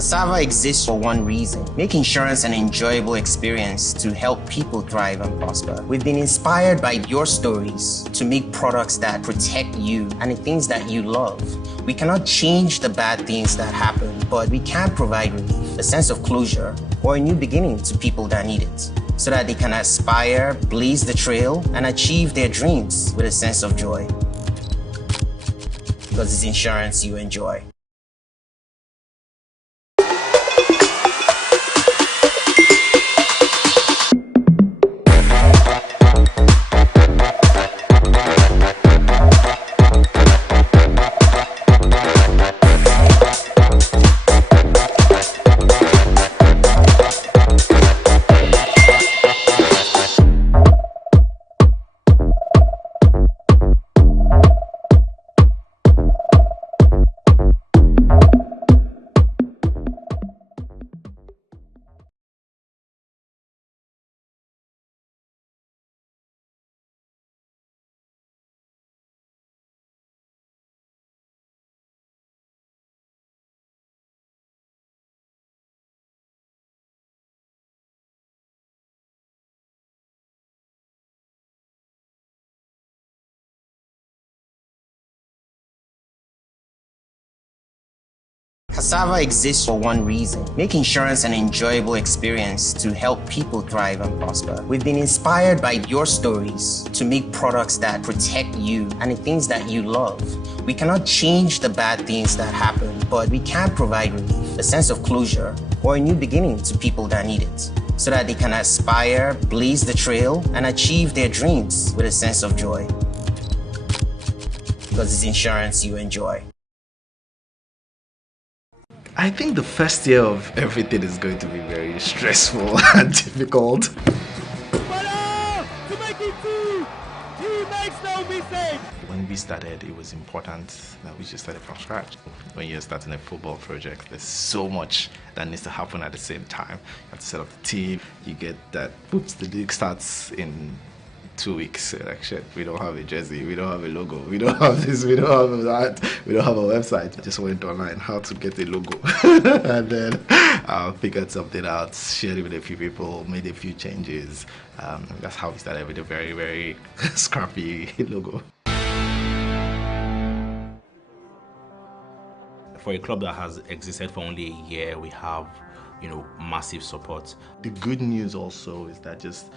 Cassava exists for one reason: make insurance an enjoyable experience to help people thrive and prosper. We've been inspired by your stories to make products that protect you and the things that you love. We cannot change the bad things that happen, but we can provide relief, a sense of closure, or a new beginning to people that need it, so that they can aspire, blaze the trail, and achieve their dreams with a sense of joy. Because it's insurance you enjoy. Cassava exists for one reason: make insurance an enjoyable experience to help people thrive and prosper. We've been inspired by your stories to make products that protect you and the things that you love. We cannot change the bad things that happen, but we can provide relief, a sense of closure, or a new beginning to people that need it, so that they can aspire, blaze the trail, and achieve their dreams with a sense of joy. Because it's insurance you enjoy. I think the first year of everything is going to be very stressful and difficult. When we started, it was important that we just started from scratch. When you're starting a football project, there's so much that needs to happen at the same time. You have to set up the team, you get that, oops, the league starts in 2 weeks. Like, shit, we don't have a jersey, we don't have a logo, we don't have this, we don't have that, we don't have a website. I just went online how to get a logo and then I figured something out, shared it with a few people, made a few changes. That's how we started with a very, very scrappy logo. For a club that has existed for only a year, we have, massive support. The good news also is that just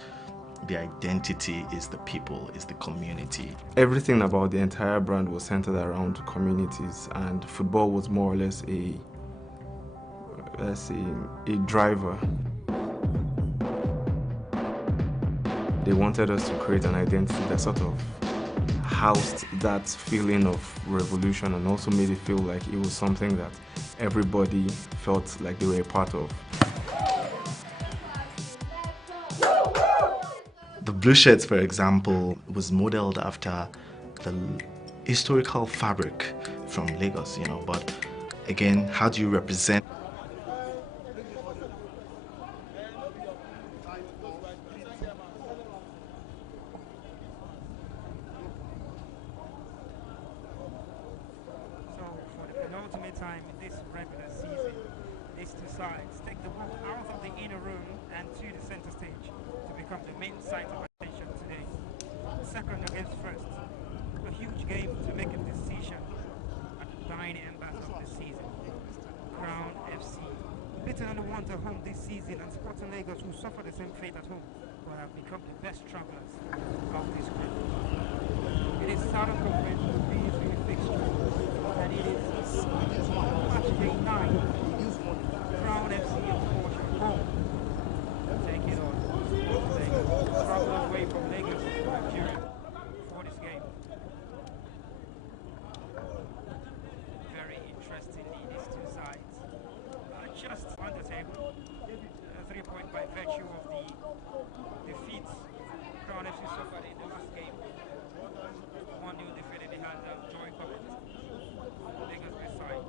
the identity is the people, is the community. Everything about the entire brand was centered around communities, and football was more or less a driver. They wanted us to create an identity that sort of housed that feeling of revolution and also made it feel like it was something that everybody felt like they were a part of. The blue shirts, for example, was modeled after the historical fabric from Lagos, but again, how do you represent? So for the penultimate time in this regular season, these two sides take the ball out of the inner room and to the center stage to become the main site of attention today. Second against first. A huge game to make a decision at the dying embers of the season. Crown FC. Beaten on the want at home this season, and Sporting Lagos, who suffer the same fate at home, but have become the best travellers of this group. It is Southern Conference PSV fixture, and it is match day 9. Crown FC of course at home. Take it on. Travel away from Lagos, Nigeria for this game. Very interestingly, these two sides are just on the table. 3 points by virtue of the defeat Crown FC suffered in the last game. 1-0 defeat in the hands of Joy Comet, Lagos side.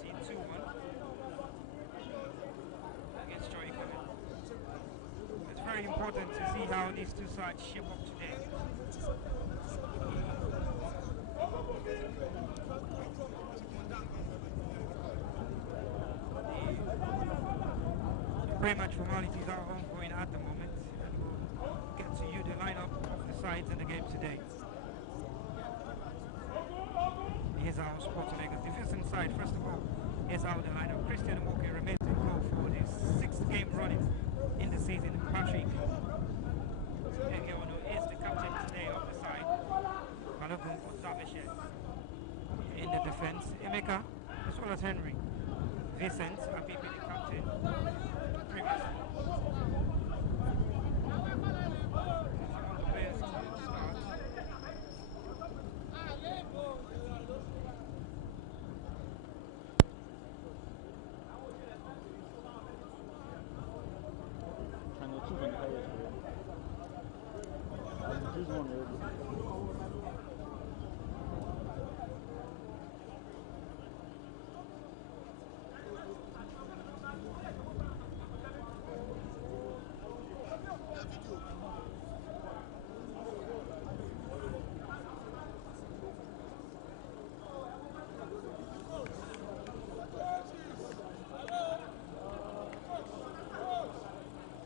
FC 2-1 against Joy Economy. It's very important to see how these two sides shape up today. The pre-match formalities are ongoing at the moment, and we'll get to you the lineup of the sides in the game today. Here's our Sports Vegas defensive side. First of all, here's how the lineup. Christian Nwoke remains in goal for the 6th game running in the season. Patrick Egeono is the captain today of the side. Balogun Otabeshe in the defense. Emeka as well as Henry. Vincent Abibi the captain previously. Among the players to start.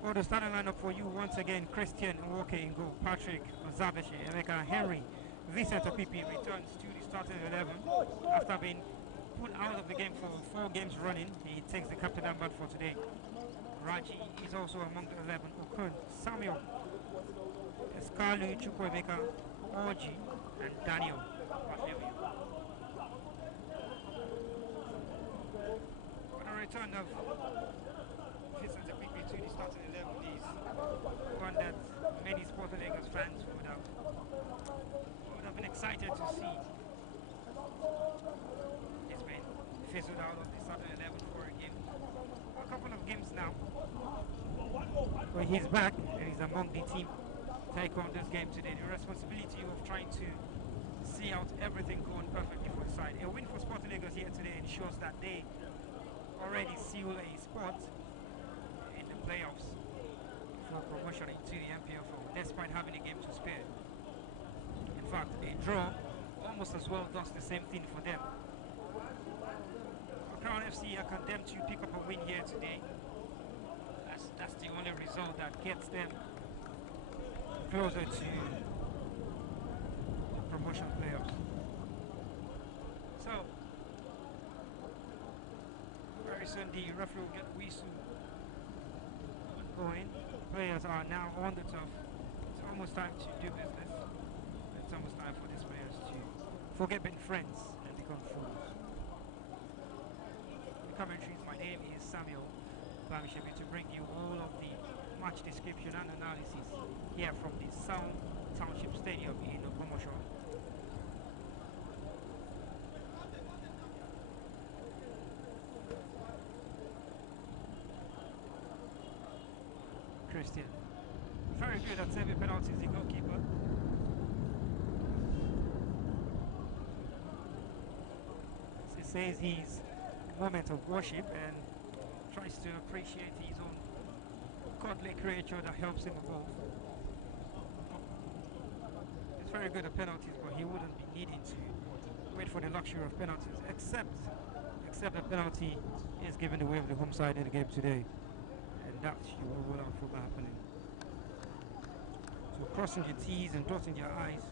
For the starting lineup for you once again, Christian Nwoke in goal, Patrick Zabeshe, Emeka Henry, Vincent Opipi returns to the starting 11 after being put out of the game for 4 games running. He takes the captain armband for today. Raji is also among the 11. Okun, Samuel, Eskalu, Chukwuemeka, Oji, and Daniel Bafewi. For the return of Vincent Opipi to the starting 11 is one that many Sporting Lagos fans would have been excited to see. He's been fizzled out of the starting 11 for a couple of games now. But he's back and he's among the team take on this game today. The responsibility of trying to see out everything going perfectly for the side. A win for Sporting Lagos here today ensures that they already seal a spot in the playoffs for promotion into the MPFL, despite having a game to spare. In fact, a draw almost as well does the same thing for them. For Crown FC are condemned to pick up a win here today. That's the only result that gets them closer to promotion playoffs. So, very soon the referee will get whistle going. Players are now on the turf. It's almost time to do business. It's almost time for these players to forget being friends and become fools. The commentaries, my name is Samuel Bamishebi, to bring you all of the match description and analysis here from the Sound Township Stadium in Okomosho. Christian, very good at saving penalties, the goalkeeper. He says he's a moment of worship and tries to appreciate his own godly creature that helps him evolve. He's very good at penalties, but he wouldn't be needing to wait for the luxury of penalties, except the penalty is given the way of the home side in the game today. And that you will rule out from happening. So crossing your T's and dotting your I's.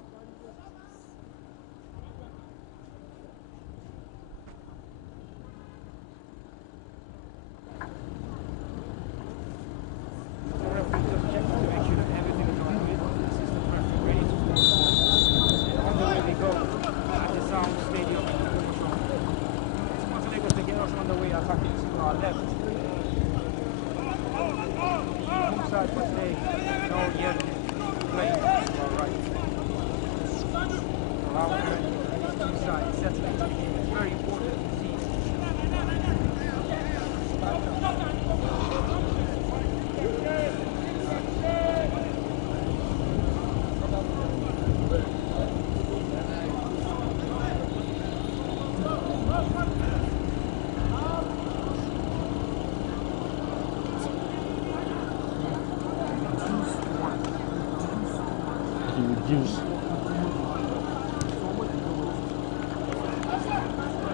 Juice.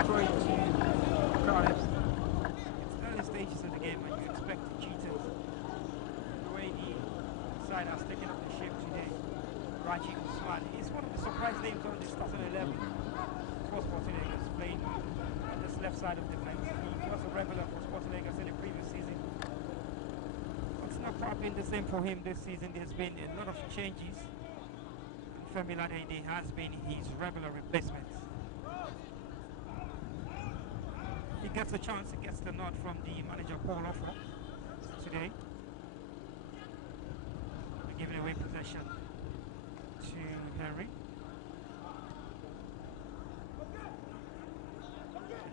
Throwing to Cardiff. It's early stages of the game and you expect cheaters. The way the side has taken up the shape today. Raji Usman. It's one of the surprise names on this starting 11. For Sporting Lagos, playing on this left side of defense. He was a regular for Sporting Lagos in the previous season. It's not quite been the same for him this season. There's been a lot of changes. Femi Ladende has been his regular replacement. He gets a chance, he gets the nod from the manager Paul Offo today. They're giving away possession to Henry.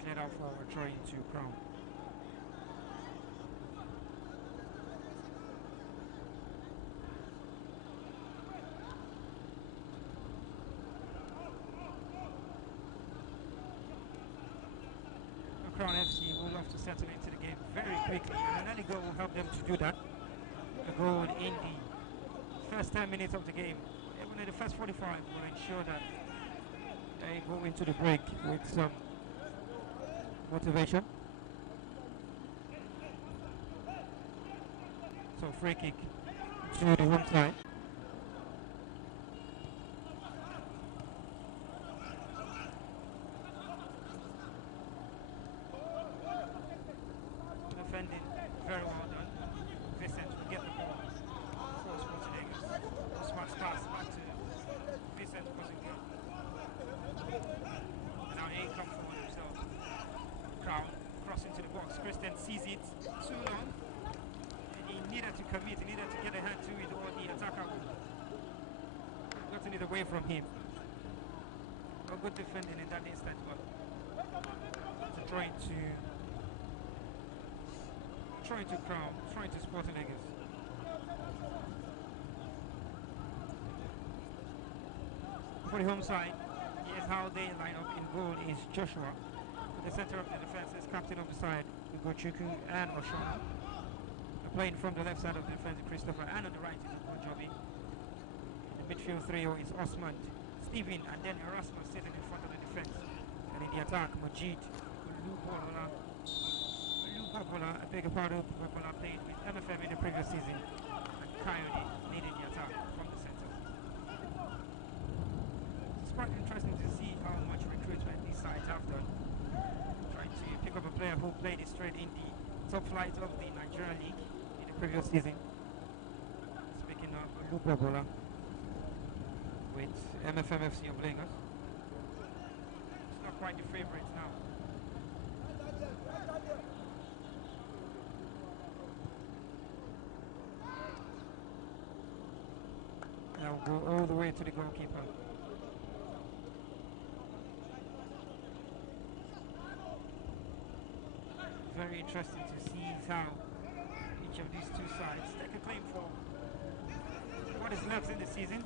Cleared out forward, throwing to Crown. Crown FC will have to settle into the game very quickly, and an early goal will help them to do that. A goal in the first 10 minutes of the game, even in the first 45, will ensure that they go into the break with some motivation. So free kick to the home side. Defending very well done. Vincent will get the ball for Sporting Lagos. Smart pass back to Vincent, wasn't good. And now A come forward himself. Crown crossing to the box. Christian sees it too long. And he needed to commit, he needed to get a hand to it, or the attacker would have gotten it away from him. A good defending in that instant, but trying to Crown, trying to Sporting Lagos. For the home side, here's how they line up in goal is Joshua. The center of the defense is captain of the side, Ugochukwu and Oshona. Playing from the left side of the defense, Christopher, and on the right is Ojobi. The midfield trio is Osman, Stephen, and then Erasmus sitting in front of the defense. And in the attack, Majid, Lubola, I beg your pardon, Lubola played with MFM in the previous season, and Coyote leading the attack from the center. It's quite interesting to see how much recruitment these sides have done. Trying to pick up a player who played straight in the top flight of the Nigeria League in the previous season. Speaking of Lubola with MFM FC of Lagos. It's not quite the favourites now. Now go all the way to the goalkeeper. Very interesting to see how each of these two sides take a claim for what is left in the season.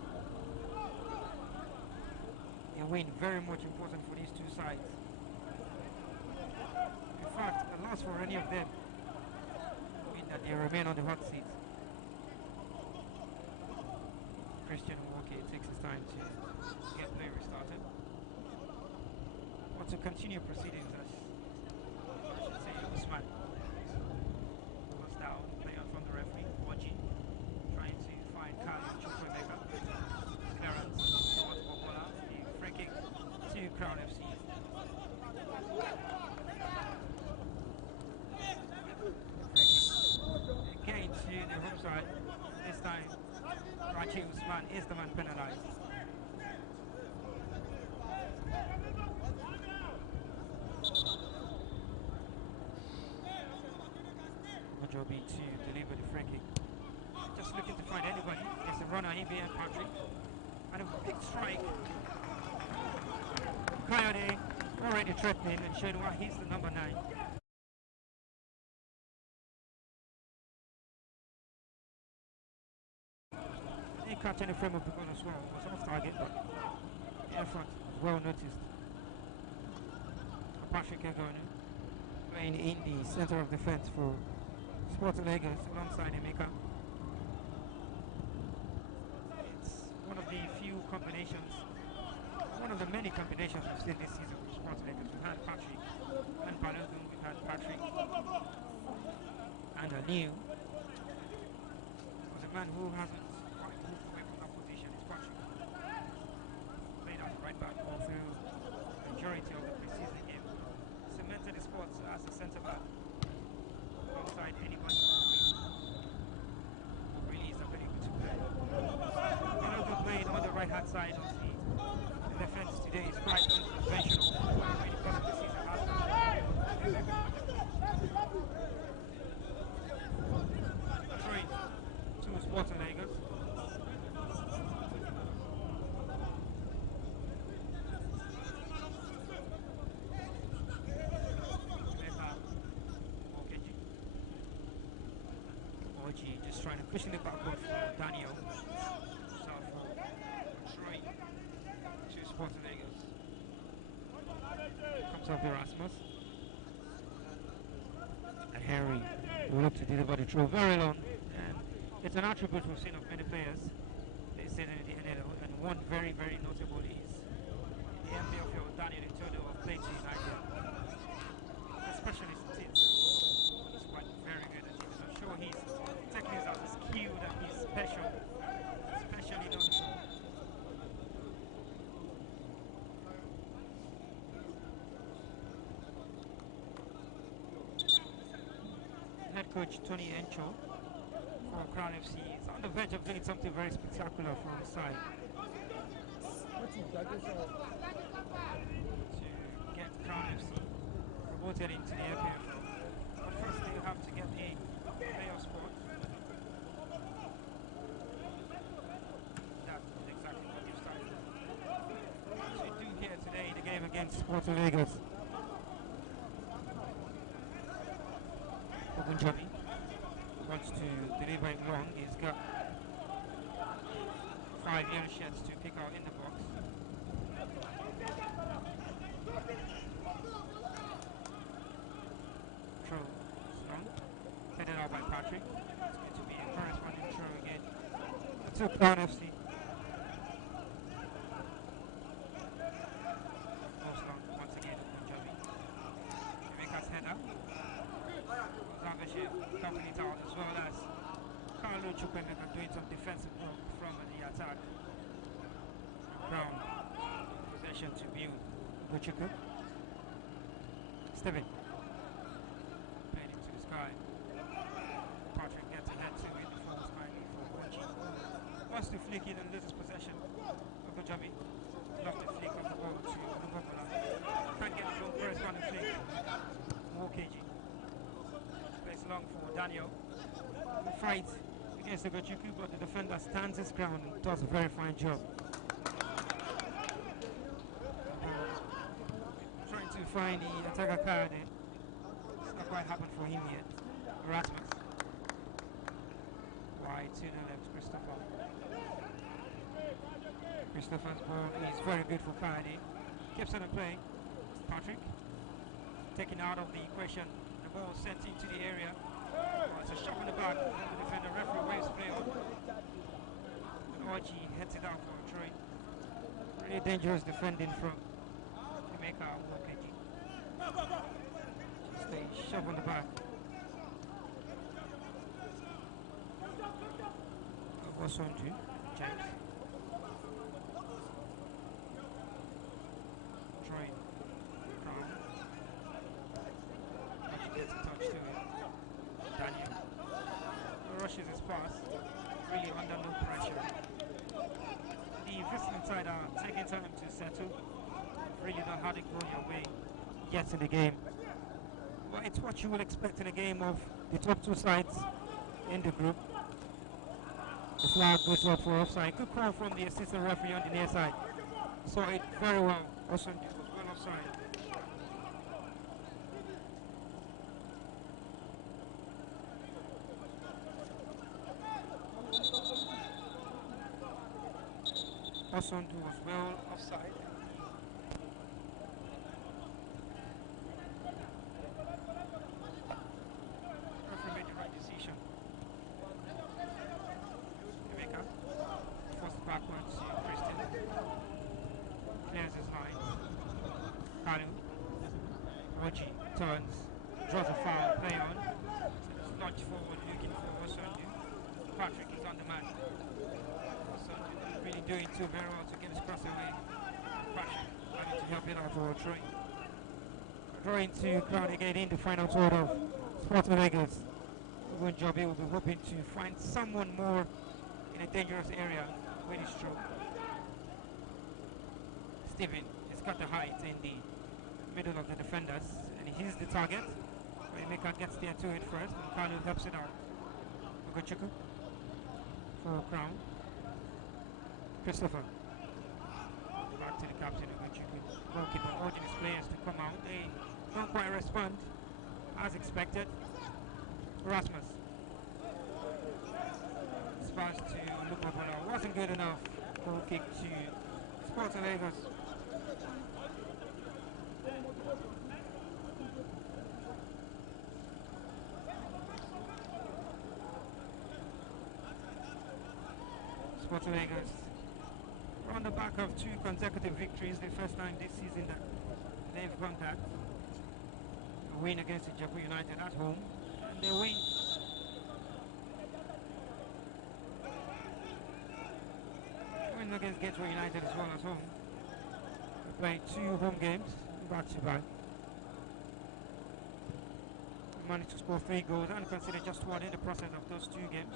A win very much important for these two sides. In fact, a loss for any of them mean that they remain on the hot seat. Christian Walker takes his time to get play restarted. Or to continue proceedings as I should say Usman was down, player from the referee, Waji, trying to find Kyle Chukwemeka. Clearance towards Bobola, the free kick to Crown FC. Again to the home side. This time, Raji Usman is the man penalized. Ojobi to deliver the free kick. Just looking to find anybody. There's a runner, ABM Patrick. And a big strike. Coyote already threatening, and showing why he's the number 9. He caught any frame of the goal as well. Was off target, but the effort was well noticed. Patrick Egonu playing in the center of defense for Sporting Lagos alongside Emeka. It's one of the few few combinations. One of the many combinations we've seen this season with Sports Lakers. We've had Patrick and Balogun, we've had Patrick and Aliu. Was a man who hasn't quite moved away from that position. It's Patrick. Played as a right back all through the majority of the preseason game. Cemented his spot as a centre back alongside anybody who really is available to play. Balogun playing on the right hand side of the defense today is quite unconventional when it comes to the season has been. Sorry, to Sporting Lagos. Oji just trying to push in the backward for Daniel. South for Troy. To Sporting Lagos. Comes up Erasmus. And Henry will look to deliver the throw very long. And it's an attribute we've seen of many players this season in the NLL. And one very, very notable is the MD of your Daniel Itodo of Plateau United. Especially since he's quite very good at it. I'm sure his techniques are skilled and he's special. Especially done so. Head coach Tony Encho for Crown FC is on the verge of doing something very spectacular for the side. To get Crown FC promoted into the FPFL. But first they have to get a playoff spot. That is exactly what you've started. As we do here today in the game against Sporting Lagos. Ogunjobi wants to deliver it long. He's got 5 young sheds to pick out in the box. Throw strong. Headed out by Patrick. It's going to be a corresponding throw again. To Crown FC. Most long once again Ogunjobi. Jamaica's header. Covering it out as well as Carlo Chukwemeka doing some defensive work from the attack. Brown possession to build Gochuku. Steven playing into the sky. Patrick gets ahead to it for kindly for Ochi. Wants to flick it and loses possession. Ogunjobi lost the flick of the ball to Lubobola. Can't get the ball, corresponding flick. Wokeji. Long for Daniel. The fight against the Gochuku, but the defender stands his ground and does a very fine job. Trying to find the attacker card. It's not quite happened for him yet. Erasmus. Wide to the left, Christopher. Christopher's ball is very good for Kanye. Keeps on playing. Patrick taken out of the equation. The ball sent into the area. It's a shot in the back. The defender referee waves play on. And Oji heads it out for Troy. Really dangerous defending from Jamaica Wokeji. Just a shove on the back. What's on to James. Troy. Gets a touch to it. Daniel rushes his pass, really under no pressure. The Vistland side are taking time to settle. Really not had it go your way yet in the game. But it's what you would expect in a game of the top two sides in the group. The flag goes up for offside. Good call from the assistant referee on the near side. Saw it very well. Also, it was well offside. Osondu was well offside. Referee made the right decision. Jamaica forced backwards to Christian. Touch forward, looking for Osundu. Patrick is on the man. Osundu really doing too very well to get his cross away. Patrick trying to help it out for throwing. Drawing to Crown again in the final third of Sporting Vegas. Good job. He will be hoping to find someone more in a dangerous area. Very strong. Stephen has got the height in the middle of the defenders, and he hits the target. Waymaker gets there to it first, and Carlo helps it out. Ogochukwu for Crown. Christopher. Back to the captain, Ogochukwu. Goalkeeper urging his players to come out. They don't quite respond as expected. Rasmus. Pass to Lukobola. Wasn't good enough. Goal kick to Sporting Lagos. Sporting Lagos on the back of 2 consecutive victories, the first time this season that they've gone back. A win against the Ijebu United at home, and they win. Win against Gateway United as well as home. They played 2 home games back to back. Managed to score 3 goals and considered just 1 in the process of those 2 games.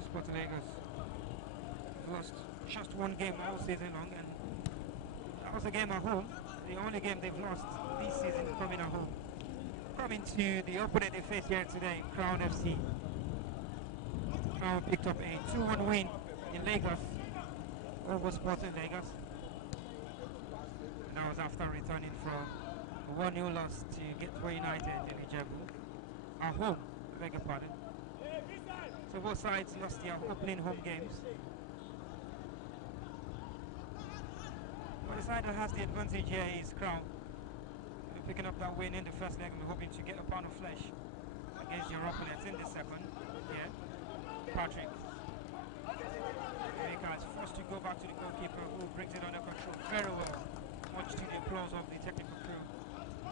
Sporting Lagos lost just 1 game all season long, and that was a game at home. The only game they've lost this season coming at home. Coming to the opponent they face here today, Crown FC. Crown picked up a 2-1 win in Lagos over Sporting Lagos. And that was after returning from a 1-0 loss to Gateway United in Ijebu. At home, I beg your pardon. So both sides lost their opening home games. But the side that has the advantage here is Crown. They're picking up that win in the first leg and we're hoping to get a pound of flesh against your opponents in the second. Yeah. Patrick. America is forced to go back to the goalkeeper, who brings it under control very well, much to the applause of the technical crew.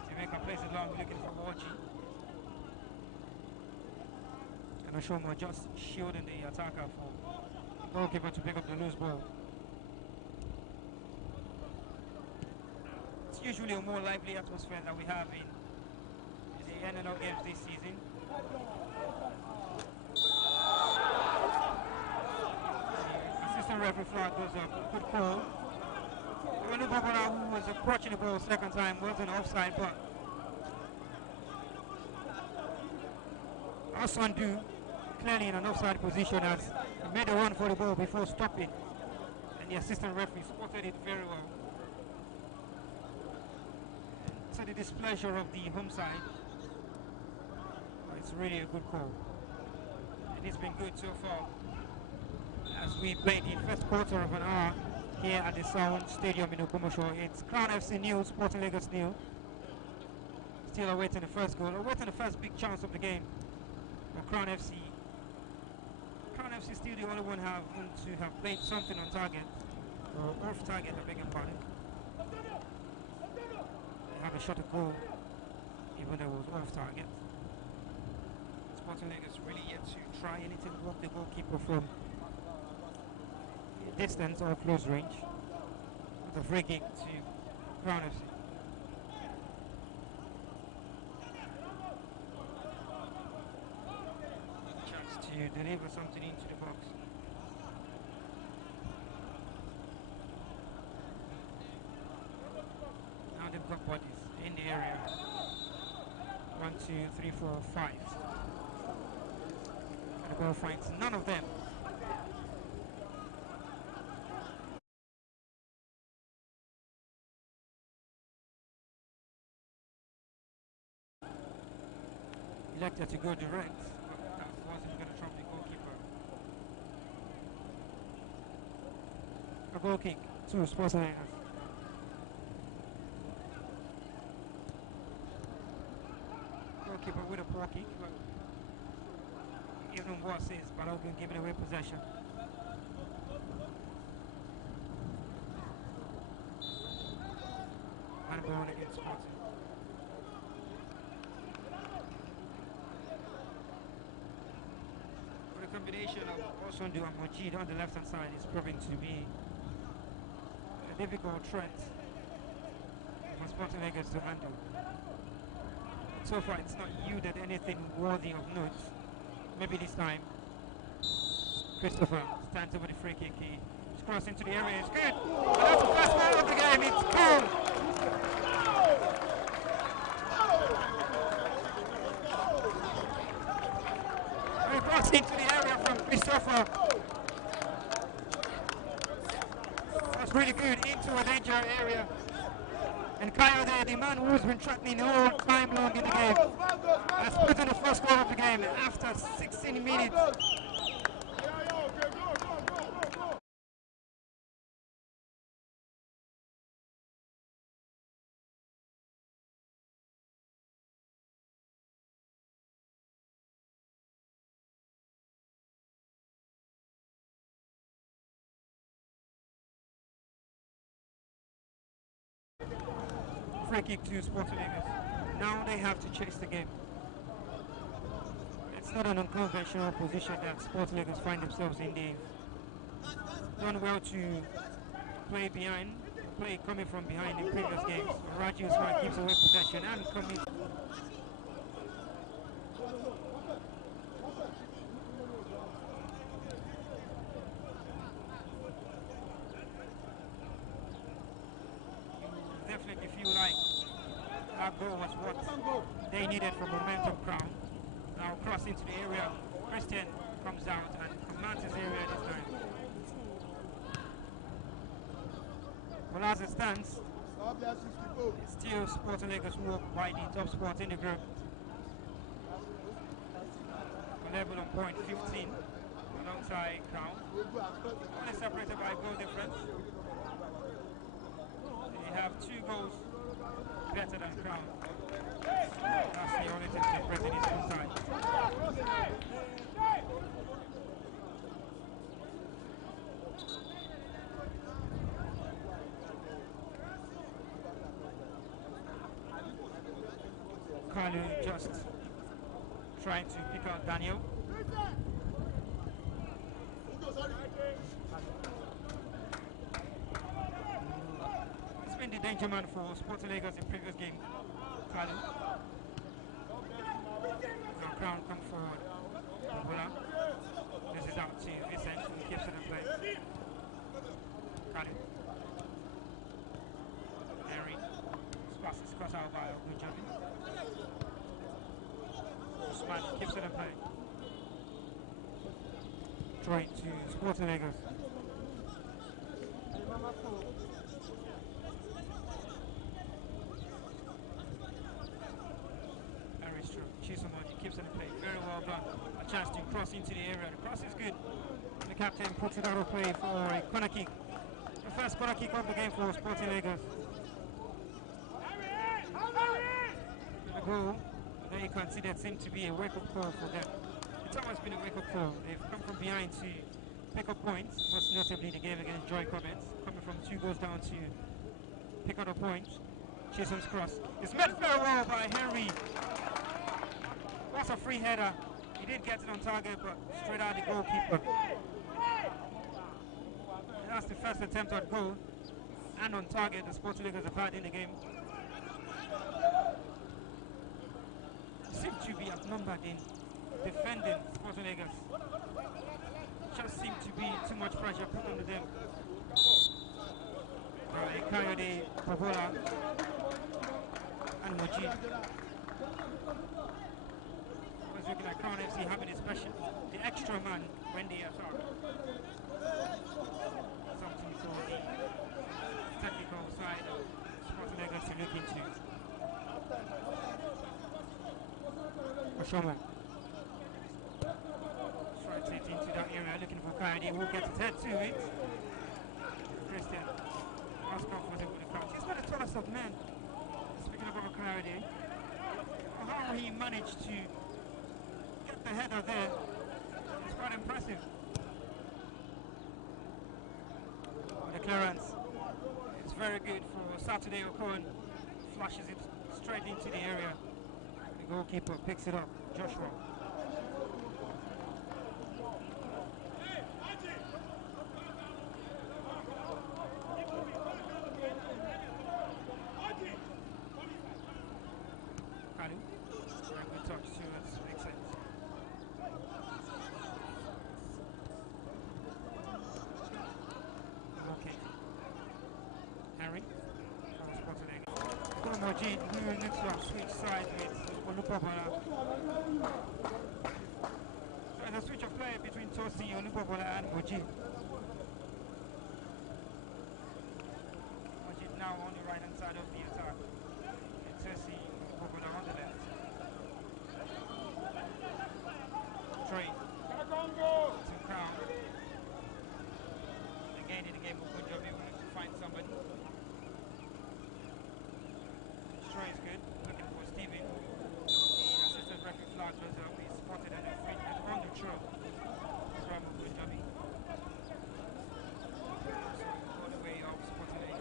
Jamaica plays it long, looking for Waji. And Oshomo just shielding the attacker for the goalkeeper to pick up the loose ball. It's usually a more lively atmosphere that we have in the NNL games this season. Assistant referee flag goes up. Good call. Olubabara, who was approaching the ball second time, wasn't offside, but Asandu, clearly in an offside position, has made a run for the ball before stopping, and the assistant referee spotted it very well. To the displeasure of the home side, it's really a good call, and it's been good so far. As we played the first quarter of an hour here at the Sound Stadium in Okomosho, it's Crown FC nil, Sporting Lagos nil. Still awaiting the first goal, awaiting the first big chance of the game for Crown FC. Crown FC still the only one to have played something on target, or off target, I beg your pardon. They have a shot at goal, even though it was off target. Sporting Lagos really yet to try anything to block the goalkeeper from distance or close range, with a free kick to Crown FC. Chance to deliver something into the box. Now they've got bodies in the area. 1, 2, 3, 4, 5. And the goal finds none of them. Elected to go direct, but that wasn't going to trump the goalkeeper. A goal kick to Sporting Lagos. Goalkeeper with a poor kick, but even worse is Balogun giving away possession. one against Sporting. But the combination of Osundu and Mojid on the left hand side is proving to be a difficult threat for Sporting Lagos to handle. So far it's not yielded anything worthy of note. Maybe this time. Christopher stands over the free kick. He's crossed into the area. It's good. And that's the first goal of the game. It's cool. He crossed into the area from Christopher. That's really good into a danger area. And Kayode, the man who's been threatening all time long in the game, has put in the first goal of the game after 16 minutes. Free kick to Sporting Lagos. Now they have to chase the game. It's not an unconventional position that Sporting Lagos find themselves in. They've done well to play behind, play coming from behind in previous games. Raju Usman keeps away possession and coming. Definitely feel like that goal was what they needed for momentum crown. Now cross into the area, Christian comes out and commands his area this time. Well, as it stands, it's still Sporting Lagos walk by the top spot in the group. Level on point 15 alongside Crown. Only separated by goal difference. They have 2 goals better than Crown. That's the only thing separating his own side. Kalu just trying to pick out Daniel. He's been the danger man for Sporting Lagos in previous games. Kalu. Now Crown come forward. Bola. This is out to Vincent, who keeps it in play. Kalu. Henry. This pass is cut out by Ogunjobi. Usman keeps it in play. Trying to Sporting Lagos. Chisomoji keeps it in play. Very well done. A chance to cross into the area. The cross is good. The captain puts it out of play for a corner kick. The first corner kick of the game for Sporting Lagos. The goal they considered seemed to be a wake-up call for them. It's always been a wake-up call. They've come from behind to pick up points, most notably the game against Joy Comets, coming from 2 goals down to pick up a point. Chisholm's cross. It's met very well by Henry. That's a free header. He didn't get it on target, but straight out the goalkeeper. And that's the first attempt at goal and on target the Sporting Lagos have had in the game. Seem to be outnumbered in defending Sporting Lagos. Just seemed to be too much pressure put on them. Kayode, Pavola, and Mojid. Was looking like Crown FC having a special, the extra man when they attack. Something for the technical side of Sporting Lagos to look into. Oshomo. Straight it into that area, looking for Kayode, who gets his head to it. Christian. Most comfortable with the crowd. He's not the tallest of men. Speaking about Kayode, how he managed to get the header there is quite impressive. The clearance is very good for Saturday Okon flashes it straight into the area. The goalkeeper picks it up. Joshua. Kalu. Very good touch towards Vixen. Okay. Harry. Spotted again. Mojid, who needs to switch side with Olupobala. So there's a switch of play between Tosi, Olupobala and Mojid. Mojid now on the right hand side of the attack. And Tosi, Olupobala on the left. Trey. To Crown. Again in the game of Punjabi, we need to find somebody. Troy is good, looking for Steven. The assistant referee flag goes up. He spotted an infringement on the throw from Punjabi. So all the way up, spotted it.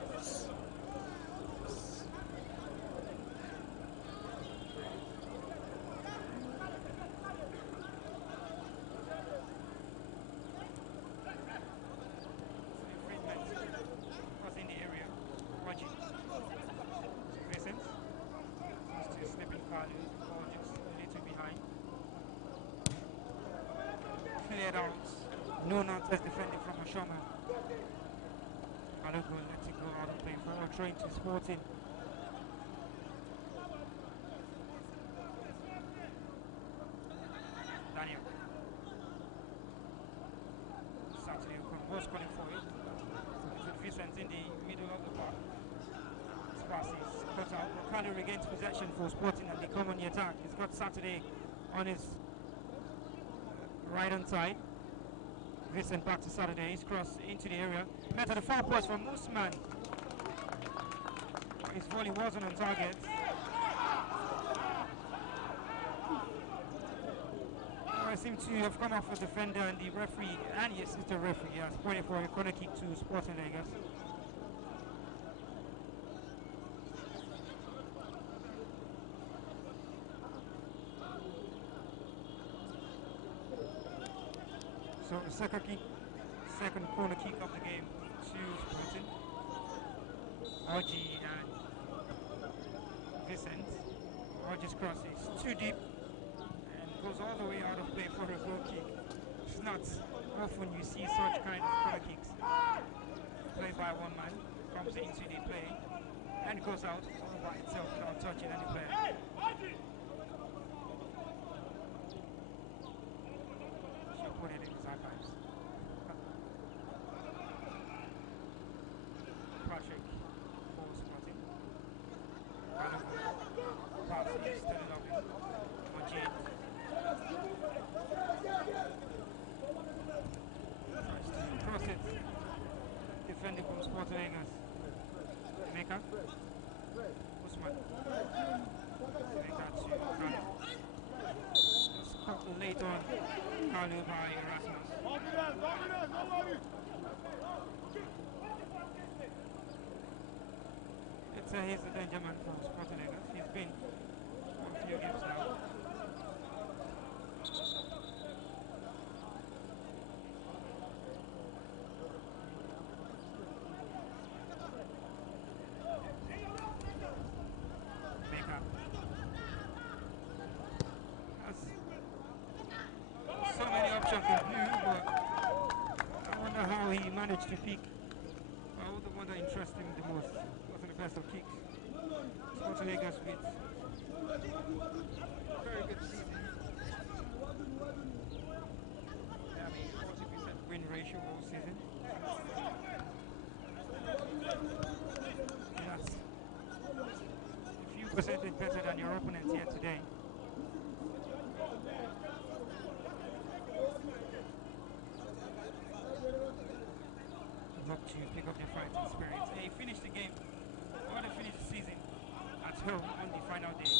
Was in the area, watching. Vincent, still slipping Kalu, or just a little behind. Cleared out. No nonsense defending from Oshoma. Kalu go, let it go out of play for trying to Sporting. Daniel. Saturday was calling for it. Vincent in the middle of the park. This pass is cut out. Kalu regains possession for Sporting and they come on the attack. He's got Saturday on his right hand side. Vincent back to Saturday. He's crossed into the area. Met at the far post from Usman. His volley wasn't on target. I seem to have come off a defender and the referee and the assistant referee has pointed for a corner kick to Sporting, I guess. So the second corner kick of the game to Sporting. Orji and Vincent. Orji's cross is too deep. Goes all the way out of play for a goal kick. It's not often you see such kind of corner kicks. Played by one man, comes into the play and goes out all by itself without touching any player. She'll put it in his archives. Patrick for Sporting. Pass is still lovely. Majid. Cross it. Defending from Sporting Vegas. Meka. Usman. Meka to Kalu. It's caught late on Kalu by Erasmus. He's a danger man for Sporting Vegas. He's been for a few games now. So many options in blue, but I wonder how he managed to pick. The one that interested him the most wasn't the best of kicks. Sporting Vegas with very good season. I mean, 40% win ratio all season. Yes. A few percentage better than your opponents here today. Look to pick up their fighting spirits. They finished the game, or they finished the season at home on the final day.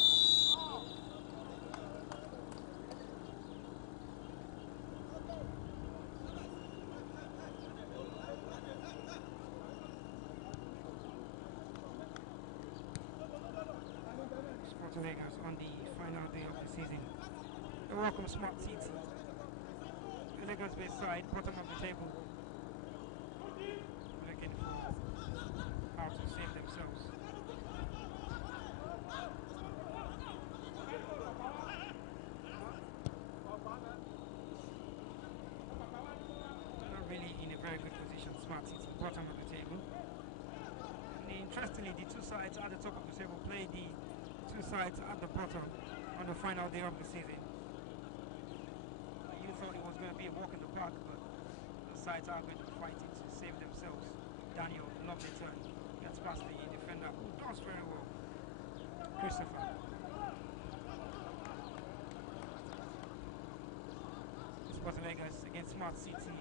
season. You're welcome, Smart City. The Lagos based side, bottom of the table. Looking for how to save themselves. Not really in a very good position, Smart City, bottom of the table. And interestingly, the two sides at the top of the table play the two sides at the bottom on the final day of the season. You thought it was going to be a walk in the park, but the sides are going to be fighting to save themselves. Daniel, lovely turn, gets past the defender, who does very well. Christopher. Sporting Lagos against Smart City in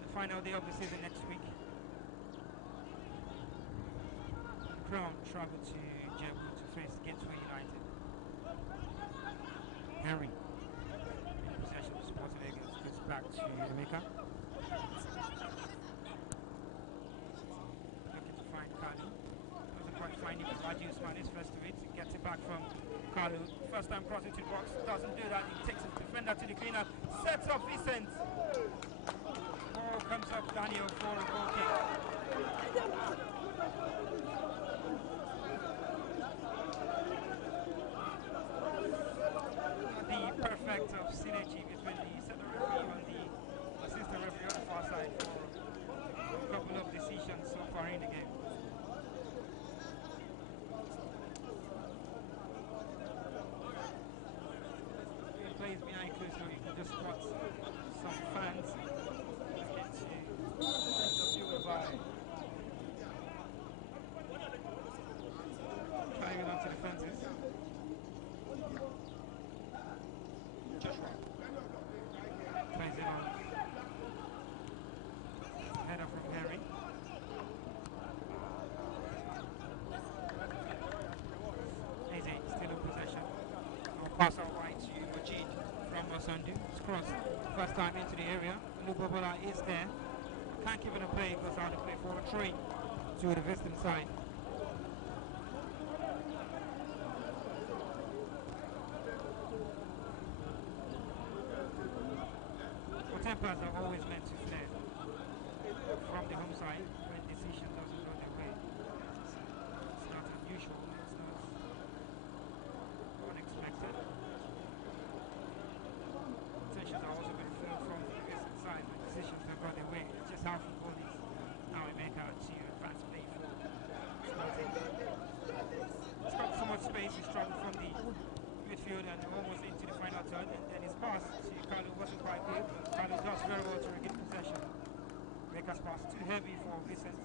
the final day of the season next week. Crown travel to Jebu to face Gateway United. Henry in possession of Sporting Lagos gets back to Emeka. Looking to find Kalu. Doesn't quite find him. Raji Usman is first to it. Gets it back from Kalu. First time crossing to the box. Doesn't do that. He takes his defender to the cleaner. Sets up Vincent. Ball comes up Daniel for a goal kick. The perfect of synergy between the center referee and the assistant referee on the far side for a couple of decisions so far in the game. The players behind close door, you can just spot some fans get to the field by climbing onto the fences. Joshua plays it on. Header from Henry. Eze still in possession. I'll pass out wide to Majid from Osandu. It's crossed. First time into the area. Lubobola is there. Can't give it a play, goes out to play for a three to the Viston side. Tempers are always meant to flare from the home side when decision doesn't go their way. It's not unusual, it's not unexpected. Tensions are also going to flow from the opposite side when decisions don't go their way. It's just how football is. Now we make out to advance play for Sporting. It's got so much space, he's traveled from the midfield and almost into the final third, and then his pass to Kalu wasn't quite good. Kalu does very well to regain possession. Baker's pass too heavy for Vincent.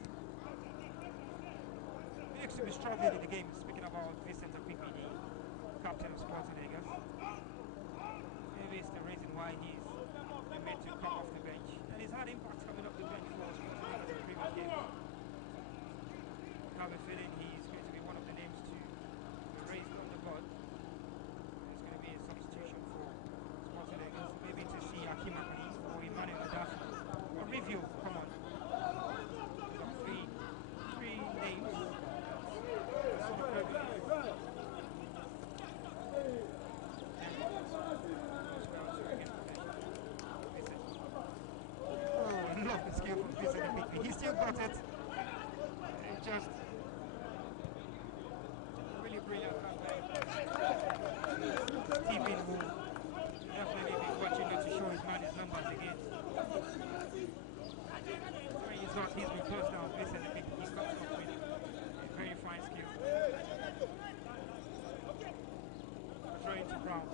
He looks to be struggling in the game. Speaking about Vincent Akpikpi, the captain of Sporting Lagos. Maybe it's the reason why he's been made to come off the bench. And he's had impact coming off the bench for Sporting Lagos in the previous game. I have a feeling he's going to be one of the names to be raised on the board. Be a substitution for Sporting Lagos, maybe to see Akim Akani or Emmanuel Adafi or Review. Come on, three names. Oh, love the skill from Vincent. He still got it. Just really brilliant. Stephen will definitely be watching it to show his man his numbers again. He's been close down, Vincent. He comes up with a very fine skill. Throwing to Brown.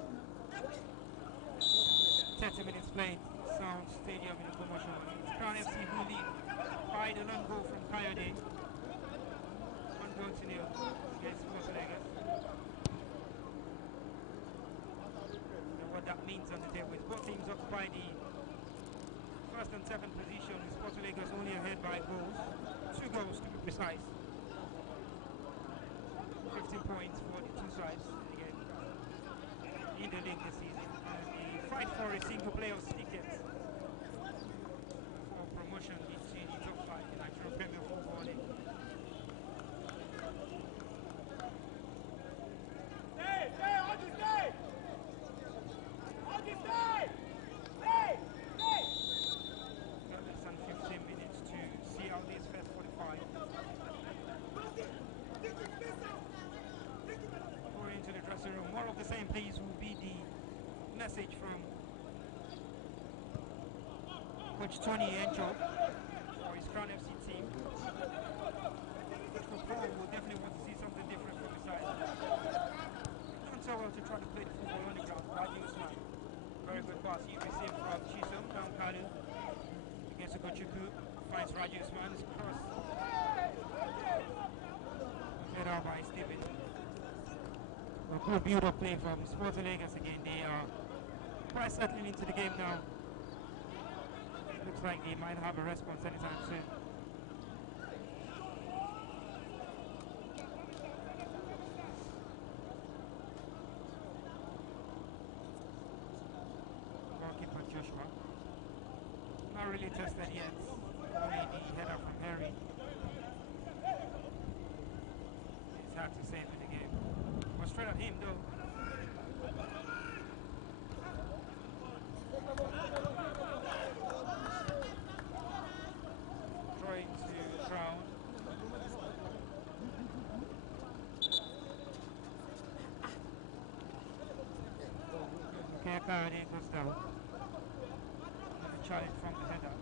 30 minutes played. Sound Stadium in the promotion. Crown FC who lead by the long goal from Coyote. 1-0 against Sporting Lagos. What that means on the table is both teams occupy the first and second position, with Sporting Lagos only ahead by goals, 2 goals to be precise. 15 points for the two sides again in the league this season, and the fight for a single playoff ticket for promotion into the top 5 in Nigerian Premier Football League. 5. Going into the dressing room. More of the same, please, will be the message from Coach Tony Encho for his Crown FC team. Coach Paul will definitely want to see something different from his side. Done so well to try to play the football on the ground. Raji Usman. Very good pass he received from Chisom. Down Kadu against Okochukwu. Finds Raji Usman. It's cross. Fed out by Stephen. A good build-up play from Sporting Lagos again. They are quite settling into the game now. Looks like they might have a response anytime soon. Goalkeeper Joshua. Not really tested yet. Only the header from Harry. It's hard to save in the game. But straight at him though. Throwing to Crown. Okay, Kayode goes down. Another challenge from the header.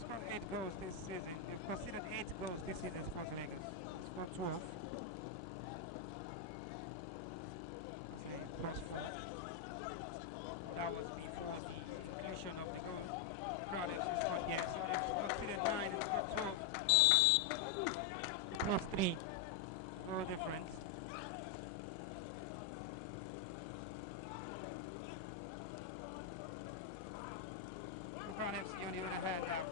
Scored 8 goals this season. They've conceded 8 goals this season, Sporting Lagos. Scored 12. +4. That was before the inclusion of the goal. Crowd FC scored yet, so they've conceded 9 and scored 12. +3 goal difference. Crown FC on the other hand have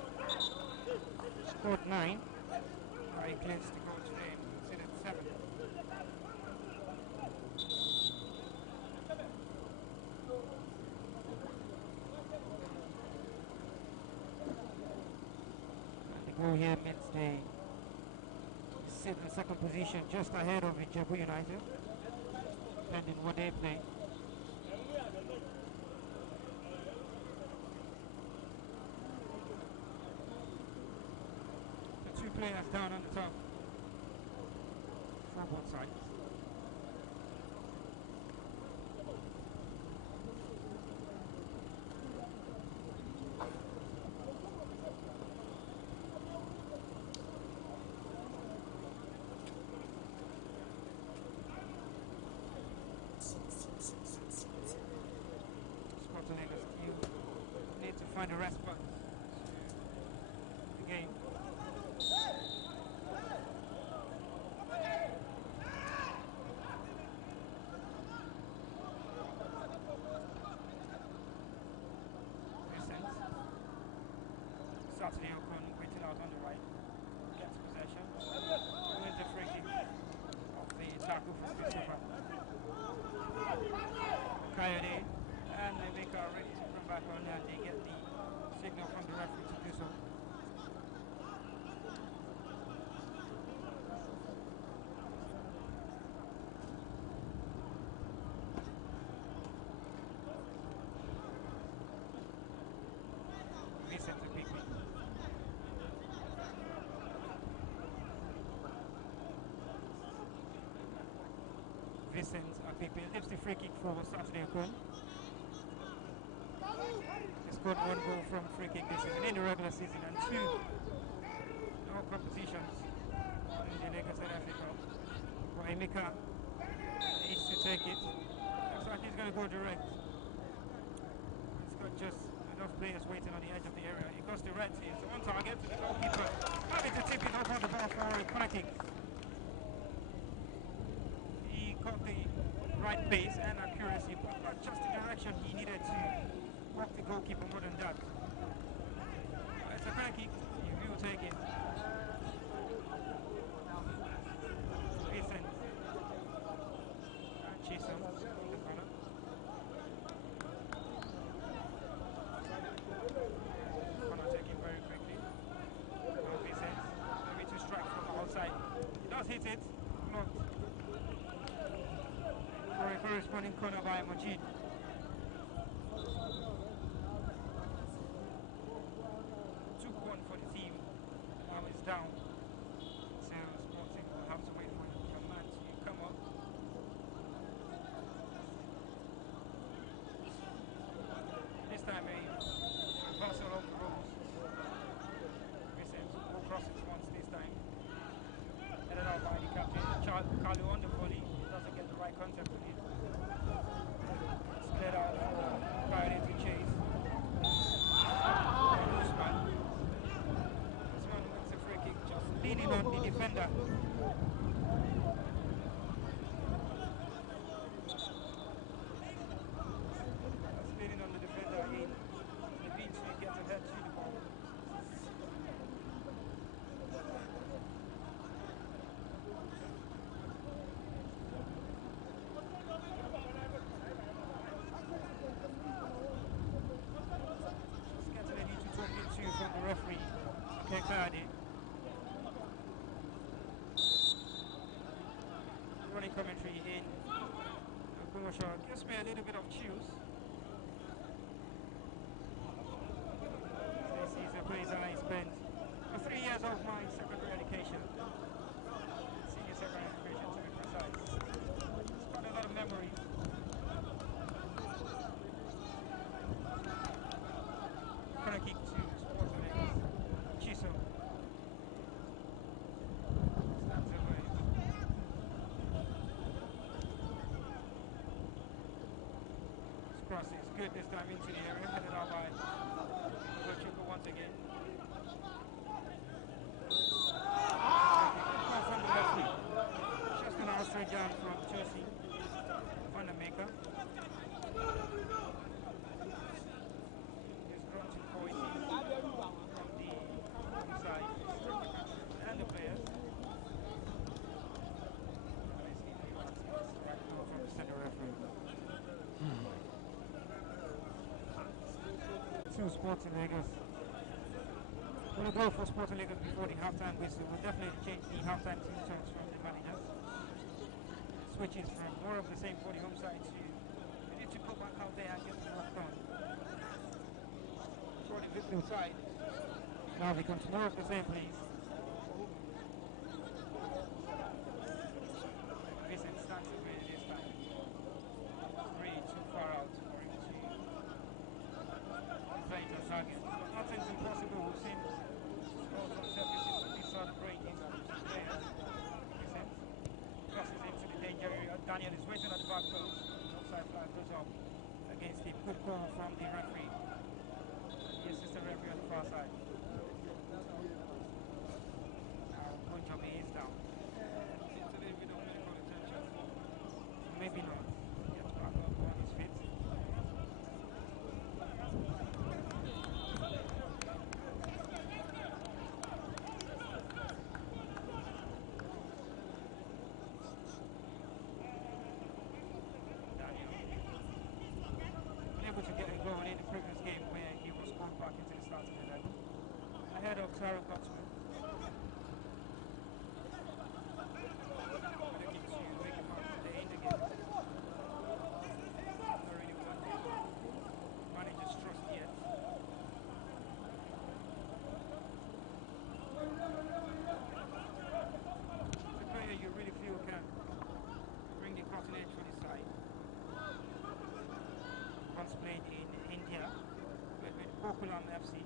scored 9. Very close to go today, considered 7. And the goal here means they sit in the second position just ahead of Ijebu United, depending what they play. Two players down on the top for both sides. Sporting Lagos, you need to find a response to the game. Saturday Okon waiting out on the right, gets possession, wins the free kick of the tackle from Christopher. Kayode and Emeka are ready to come back on and they get the signal from the referee to do so. Vincent to pick me. Vincent Apipi lifts the free kick for Saturday Okon. He scored 1 goal from free kick this season in the regular season and 2 in all competitions in the Lagos South Africa. But Emeka needs to take it. Looks like he's going to go direct. He's got just enough players waiting on the edge of the area. He goes direct. He's on target to the goalkeeper. Having to tip it over the ball for a corner kick. He got the right pace and accuracy, but not just the direction he needed to walk the goalkeeper more than that. It's a corner kick. He will take it. Vincent and Chisom in the corner. Corner taken very quickly. Now Vincent, maybe 2 strikes from the outside. He does hit it, blocked. Running corner by Majid. Took one for the team. Now it's down. So Sporting will have to wait for your man to come up. This time a reversal of the rules. Vincent will cross it once this time. Headed out by the captain, Carlo on the volley. Doesn't get the right contact with it. It's cleared out for Friday to chase. This one wins a free kick, just leaning on the defender. Just leaning on the defender in the beach, he gets ahead to the ball. From the referee, Kekadi. Running commentary in. Gosha gives me a little bit of chills. This is a place I spent for 3 years of my secondary education. Senior secondary education to be precise. It's got a lot of memories. Corner kick to Chiso. Stands away. This cross is good this time into the area, headed out by Gochiko once again. From the referee. Just an out straight down from Chelsea. Vandermaker. He's dropped to Koisi. Side and the players. Right now from the center referee. Two Sporting Lagos. We'll go for Sporting Lagos before the halftime whistle. We'll definitely change the halftime team songs from the managers. Switches from more of the same for the home side to we need to go back out there and get the work done. For the victim side. Now becomes more of the same, please. Vincent stands away this time. Really too far out for him to defend the target. Nothing's impossible. We've seen scores on services when we saw the breaking of the players. Vincent crosses into the danger area. Daniel is waiting at the back post. Offside flag goes up against him. Good call from the referee. The assistant referee on the far side. Now, Punjabi is down. Seems a little bit of medical attention. Maybe not. Gets back up on his feet. Daniel. Able to get a goal in the previous game where he was called back into the starting 11. Ahead of Taro Gotsman. Looking to make him out today in the game. Not really one manager's trust yet. The player you really feel can bring the cutting edge for the side. Once played in India with Gokulam FC.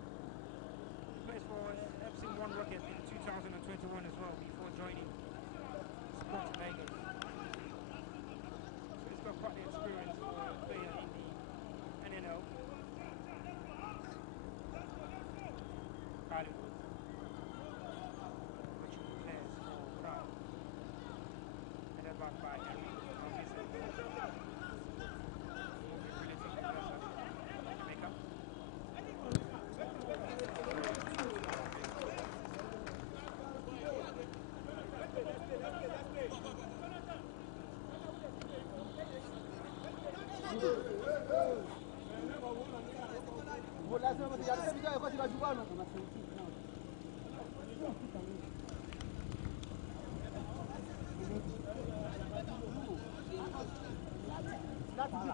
Plays for FC One Rocket in 2021 as well before joining Sporting Lagos. So he's got quite the experience for a player in the NNL. Kalu, which plays for Brown. Headed back by Henry. Trying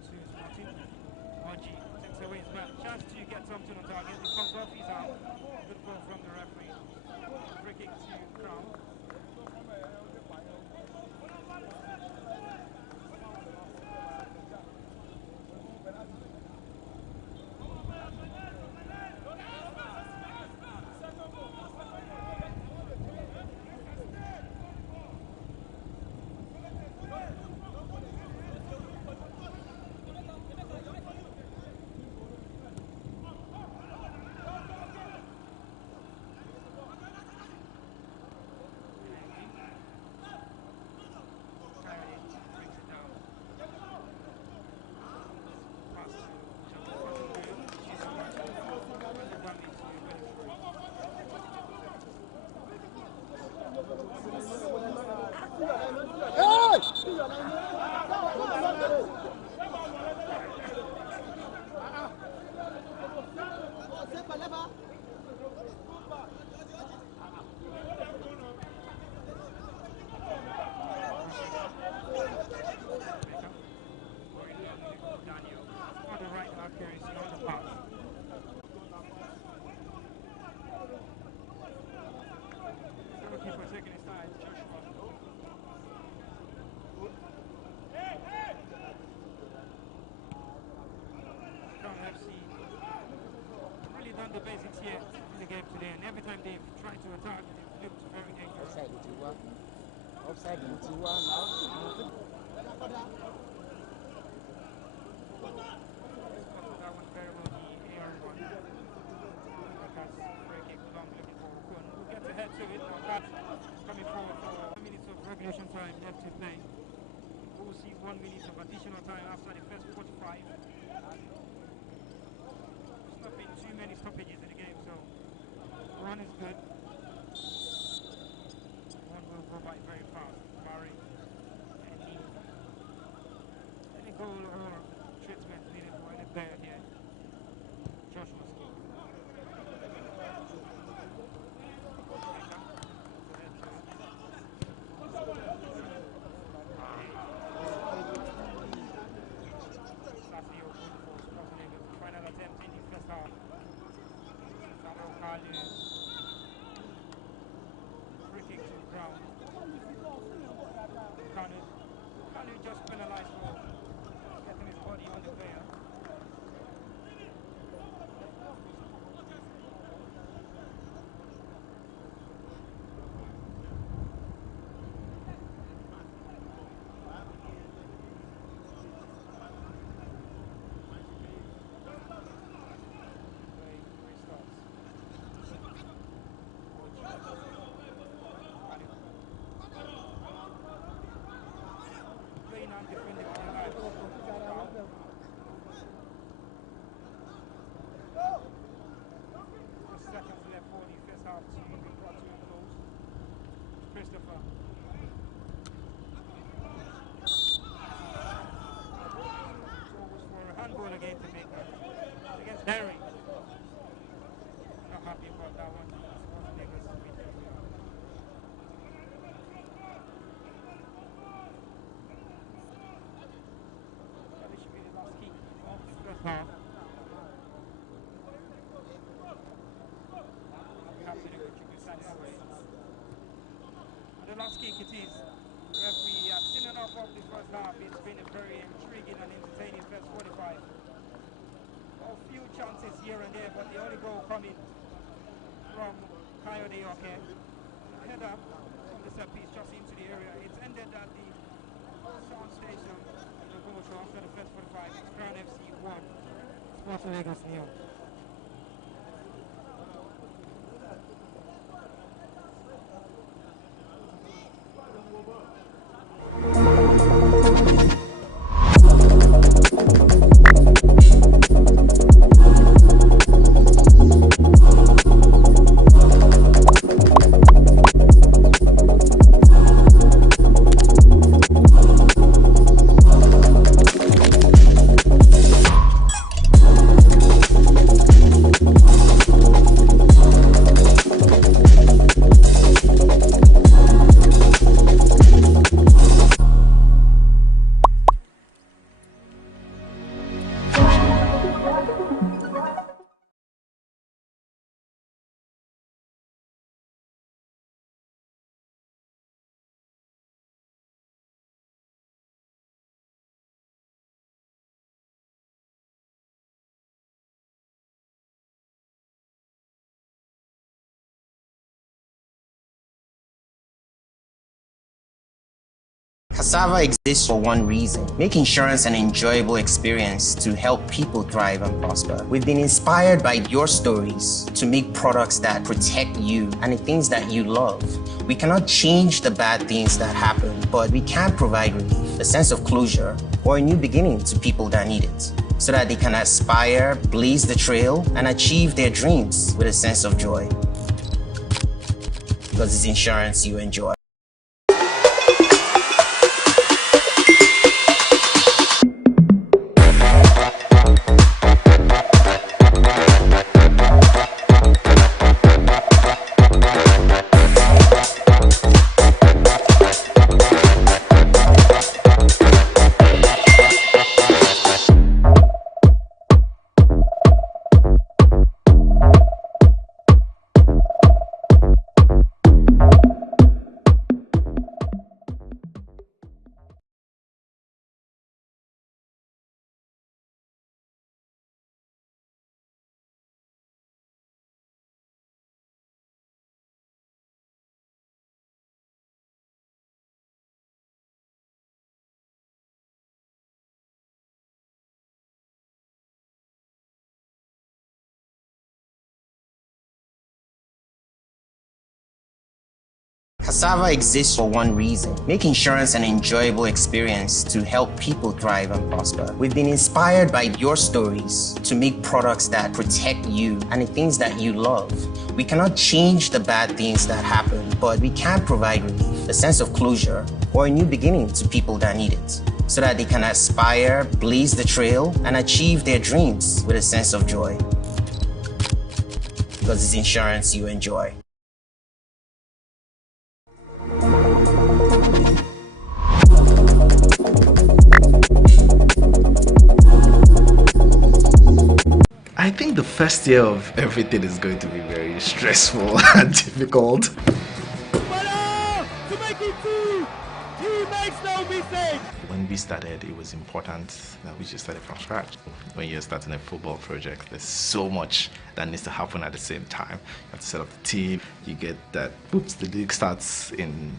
to spot it. RG takes away his man. Chance to get something on target. It comes off his arm. Good ball from the referee. Free kick to Crown. The basics here in the game today, and every time they've tried to attack, they've looked very dangerous. Offside in Tiwa now. That one very well, the AR one. That's free kick, long looking for Okun. Who gets ahead to it now? That's coming forward for 1 minute of regulation time left to play. We'll see 1 minute of additional time after the first 45. Not been too many stoppages in the game, so one is good. One will go by very fast. Murray, any goal or treatment needed for any player here. Joshua Ski. Final attempt in the first half. Samuel Kalu. Free kick to Brown. Kalu just penalized for getting his body on the player. Defended by the lads. Just seconds left for the first half to be brought to a close. Christopher. So was for a handball again to make against Henry. Not happy about that one. Half. The last kick it is. Referee has seen enough of the first half. It's been a very intriguing and entertaining first 45. A few chances here and there, but the only goal coming from Coyote Oke. Header from the set piece just into the area. It's ended at the sound station. After the first 45, it's Crown FC 1, Sports Vegas 0. Cassava exists for one reason: make insurance an enjoyable experience to help people thrive and prosper. We've been inspired by your stories to make products that protect you and the things that you love. We cannot change the bad things that happen, but we can provide relief, a sense of closure, or a new beginning to people that need it, so that they can aspire, blaze the trail, and achieve their dreams with a sense of joy. Because it's insurance you enjoy. Cassava exists for one reason: make insurance an enjoyable experience to help people thrive and prosper. We've been inspired by your stories to make products that protect you and the things that you love. We cannot change the bad things that happen, but we can provide relief, a sense of closure, or a new beginning to people that need it, so that they can aspire, blaze the trail, and achieve their dreams with a sense of joy. Because it's insurance you enjoy. I think the first year of everything is going to be very stressful and difficult. When we started, it was important that we just started from scratch. When you're starting a football project, there's so much that needs to happen at the same time. You have to set up the team, you get that, oops, the league starts in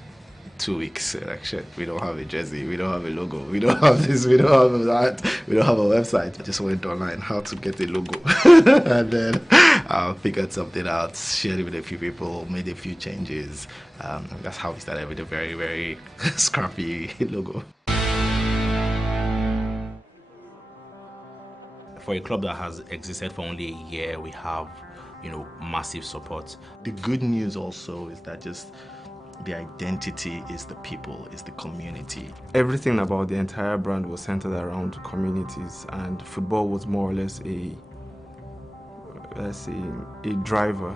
2 weeks. Like, shit, we don't have a jersey, we don't have a logo, we don't have this, we don't have that, we don't have a website. I just went online how to get a logo and then I figured something out, shared it with a few people, made a few changes. That's how we started with a very, very scrappy logo. For a club that has existed for only a year, we have, massive support. The good news also is that just the identity is the people, is the community. Everything about the entire brand was centered around communities, and football was more or less a driver.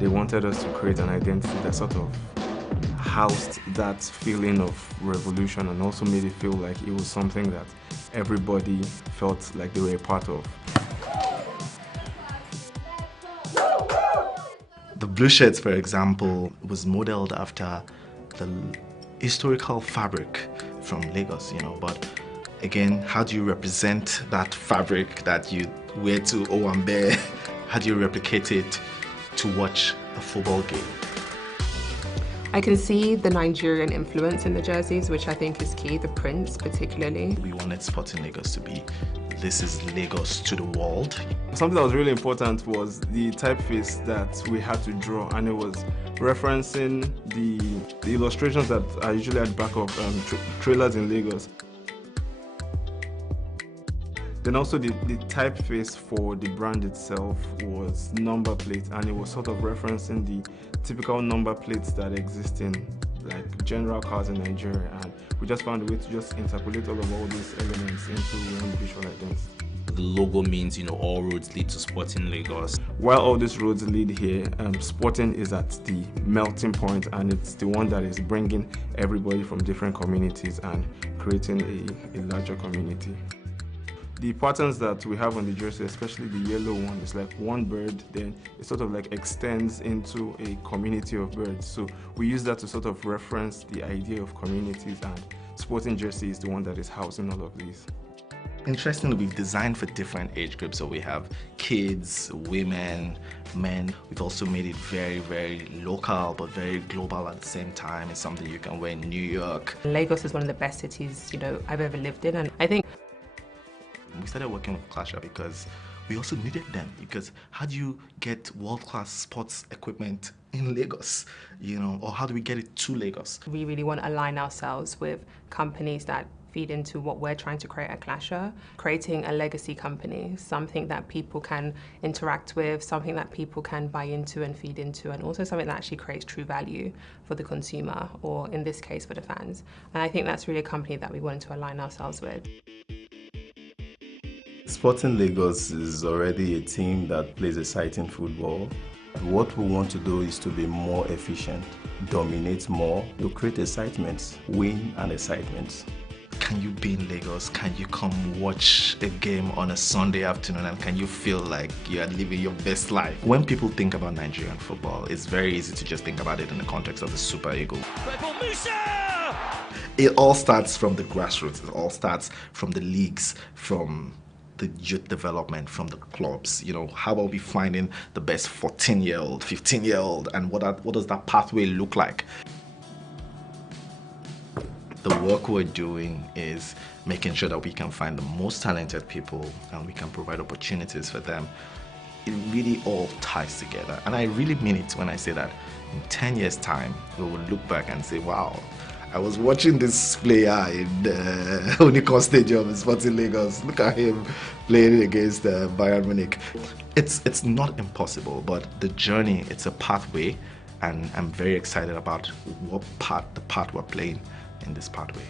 They wanted us to create an identity that sort of housed that feeling of revolution and also made it feel like it was something that everybody felt like they were a part of. The blue shirts, for example, was modeled after the historical fabric from Lagos, but again, how do you represent that fabric that you wear to Owambe? How do you replicate it to watch a football game? I can see the Nigerian influence in the jerseys, which I think is key, the prints particularly. We wanted Sporting Lagos to be, this is Lagos to the world. Something that was really important was the typeface that we had to draw, and it was referencing the illustrations that are usually at the back of trailers in Lagos. Then also the typeface for the brand itself was number plate, and it was sort of referencing the typical number plates that exist in like general cars in Nigeria, and we just found a way to just interpolate all these elements into one visual identity. The logo means, all roads lead to Sporting Lagos. While all these roads lead here, Sporting is at the melting point, and it's the one that is bringing everybody from different communities and creating a larger community. The patterns that we have on the jersey, especially the yellow one, is like one bird, then it sort of like extends into a community of birds. So we use that to sort of reference the idea of communities, and Sporting jersey is the one that is housing all of these. Interestingly, we've designed for different age groups. So we have kids, women, men. We've also made it very, very local, but very global at the same time. It's something you can wear in New York. Lagos is one of the best cities, I've ever lived in, and I think we started working with Clasher because we also needed them, because how do you get world-class sports equipment in Lagos, or how do we get it to Lagos? we really want to align ourselves with companies that feed into what we're trying to create at Clasher, creating a legacy company, something that people can interact with, something that people can buy into and feed into, and also something that actually creates true value for the consumer, or in this case, for the fans. And I think that's really a company that we wanted to align ourselves with. Sporting Lagos is already a team that plays exciting football. What we want to do is to be more efficient, dominate more, to create excitement, win and excitement. Can you be in Lagos? Can you come watch a game on a Sunday afternoon, and can you feel like you are living your best life? When people think about Nigerian football, it's very easy to just think about it in the context of the Super Eagles. It all starts from the grassroots. It all starts from the leagues, from the youth development, from the clubs. How about we finding the best 14-year-old, 15-year-old, and what does that pathway look like? The work we're doing is making sure that we can find the most talented people and we can provide opportunities for them. It really all ties together. And I really mean it when I say that in 10 years' time, we will look back and say, wow, I was watching this player in the Unicor Stadium in Sporting Lagos. Look at him playing against Bayern Munich. It's not impossible, but the journey, it's a pathway, and I'm very excited about the part we're playing in this pathway.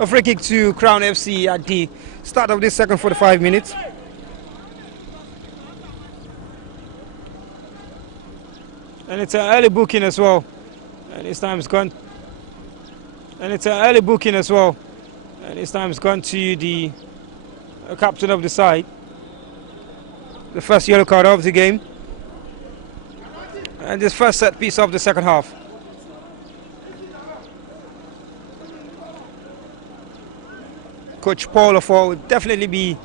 A free kick to Crown FC at the start of this second 45 minutes. And it's an early booking as well. And this time's gone. And it's an early booking as well. And this time's gone to the captain of the side. The first yellow card of the game. And this first set piece of the second half. Coach Paul Lafort will definitely be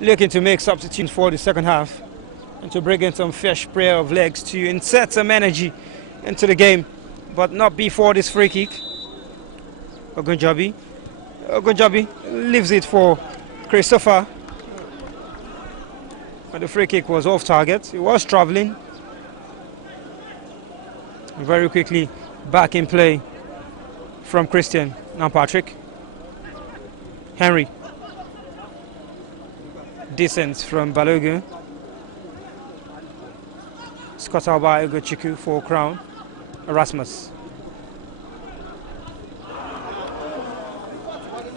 looking to make substitutions for the second half and to bring in some fresh pair of legs to insert some energy into the game, but not before this free kick. Ogunjobi leaves it for Christopher, but the free kick was off target. He was traveling. Very quickly back in play from Christian. Now Patrick. Henry. Distance from Balogun. Scott Alba Ugochukwu for Crown. Erasmus.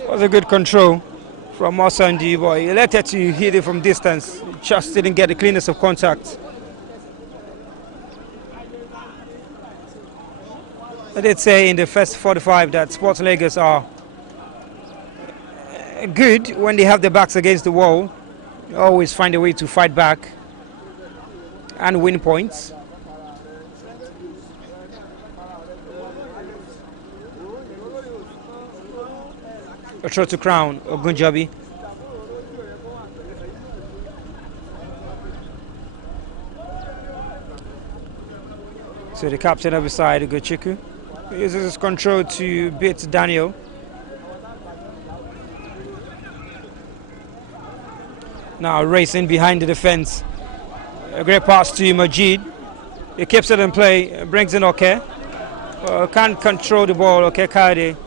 Was a good control from Mosandi, but he elected to hit it from distance. Just didn't get the cleanness of contact. I did say in the first 45 that Sports Lagos are good when they have their backs against the wall. They always find a way to fight back and win points. A throw to Crown, Ogunjobi. So the captain of the side, Ugochukwu, uses his control to beat Daniel. Now racing behind the defense. A great pass to Majid. He keeps it in play, brings in Oke. Can't control the ball, Oke Kaide.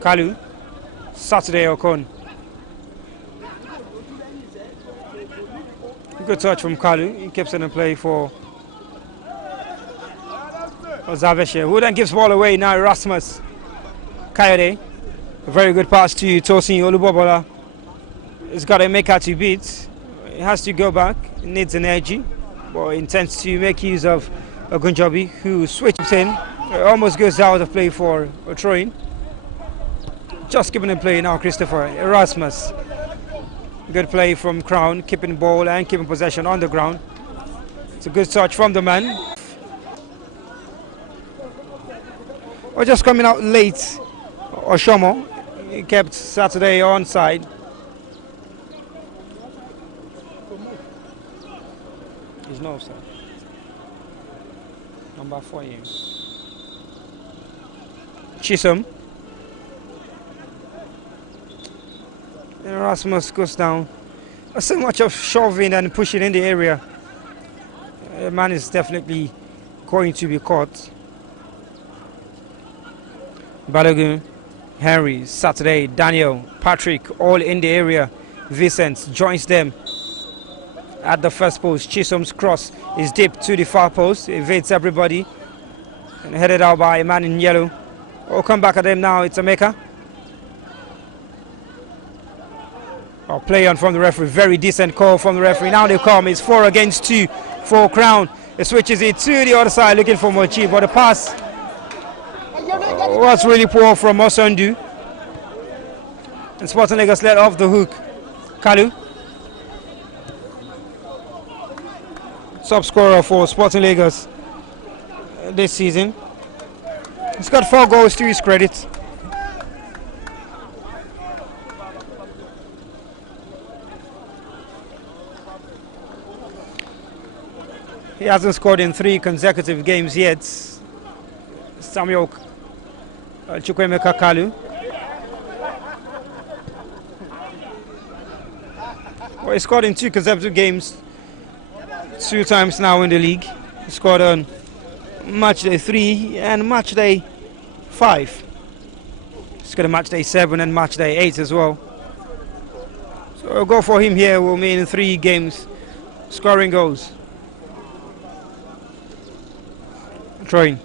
Kalu. Saturday Okon. Good touch from Kalu. He keeps it in play for Ozaveshe, who then gives ball away. Now Erasmus Kayode. A very good pass to Tosin Olubobola. He's got to make out to beat. He has to go back. He needs energy, but intends to make use of Ogunjobi, who switches in. Almost goes out of play for a throw-in. Just keeping in play now, Christopher Erasmus. Good play from Crown, keeping the ball and keeping possession on the ground. It's a good touch from the man. We're just coming out late. Oshomo, he kept Saturday onside. There's no offside. Number 4 here. Chisholm. Erasmus goes down. So much of shoving and pushing in the area. The man is definitely going to be caught. Balogun, Henry, Saturday, Daniel, Patrick, all in the area. Vincent joins them at the first post. Chisholm's cross is deep to the far post, evades everybody and headed out by a man in yellow. Oh, come back at them now. It's Emeka. Oh, play on from the referee. Very decent call from the referee. Now they come. It's 4 against 2 for Crown. It switches it to the other side looking for Mochi, but the pass was really poor from Osundu. And Sporting Lagos let off the hook. Kalu. Top scorer for Sporting Lagos this season. He's got 4 goals to his credit. He hasn't scored in 3 consecutive games yet. Samuel Chukwuemeka Kalu. Well, he scored in 2 consecutive games, 2 times now in the league. He scored on match day 3 and match day 5. He's got a match day 7 and match day 8 as well. So a goal for him here will mean 3 games scoring goals. Throwing.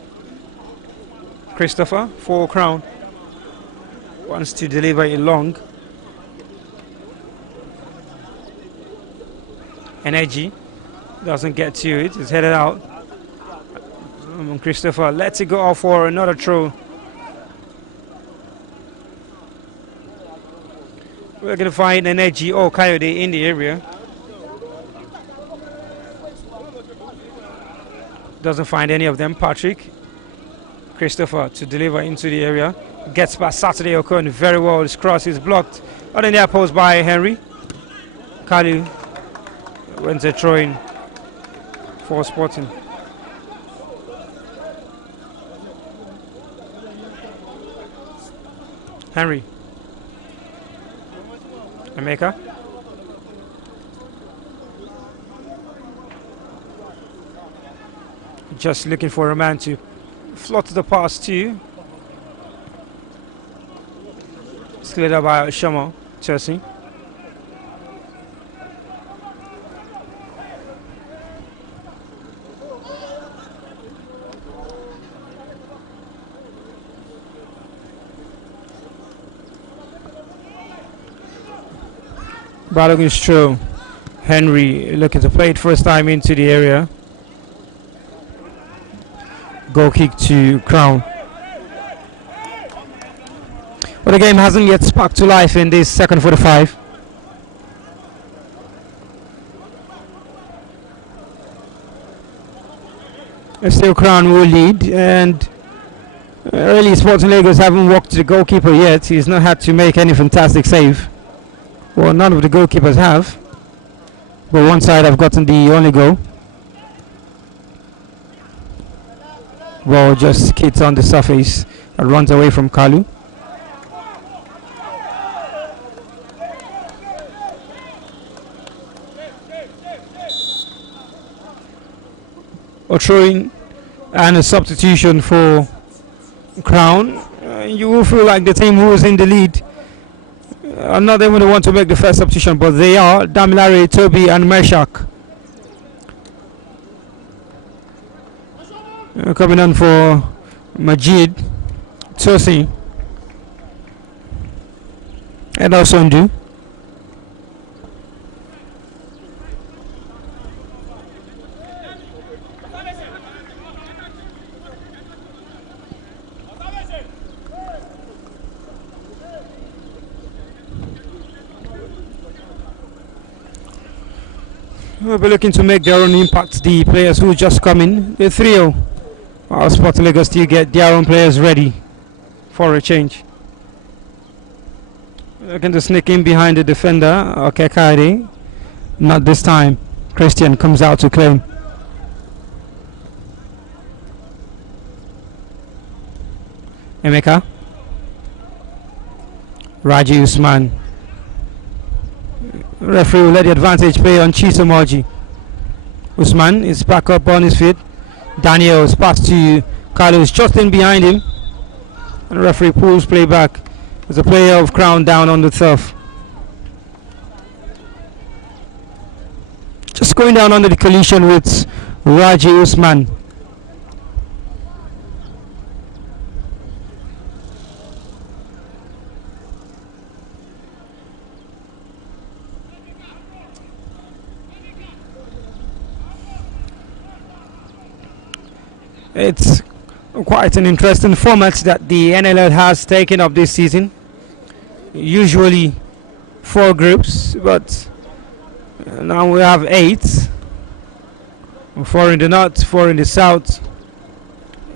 Christopher for Crown. Wants to deliver it long. Energy doesn't get to it. It's headed out. Christopher lets it go off for another throw. We're going to find Energy or Coyote in the area. Doesn't find any of them. Patrick. Christopher to deliver into the area. Gets past Saturday Okon very well. His cross is blocked. On the near post by Henry. Kalu went a throw in for Sporting. Henry. Emeka. Just looking for a man to float the pass to. Cleared up by Shamo Chelsea. Balogun Stroh. Henry looking to play it first time into the area. Goal kick to Crown. But the game hasn't yet sparked to life in this second 45. Still Crown will lead, and really Sporting Lagos haven't walked the goalkeeper yet. He's not had to make any fantastic save. Well, none of the goalkeepers have. But one side have gotten the only goal. Ball just skids on the surface and runs away from Kalu. A throw-in and a substitution for Crown. You will feel like the team who was in the lead are not even the one to make the first substitution, but they are. Damilare, Toby and Meshak. Coming on for Majid, Tosi and Osondu. We'll be looking to make their own impact, the players who just come in. The trio. While Sporting Lagos still get their own players ready for a change. Looking to sneak in behind the defender, Okekari. Not this time. Christian comes out to claim. Emeka. Raji Usman. Referee will let the advantage play on Chisomoji. Usman is back up on his feet. Daniel's pass to Carlos just in behind him. And the referee pulls play back. There's a player of Crown down on the turf. Just going down under the collision with Raji Usman. It's quite an interesting format that the NLL has taken up this season. Usually 4 groups, but now we have 8. 4 in the north, 4 in the south,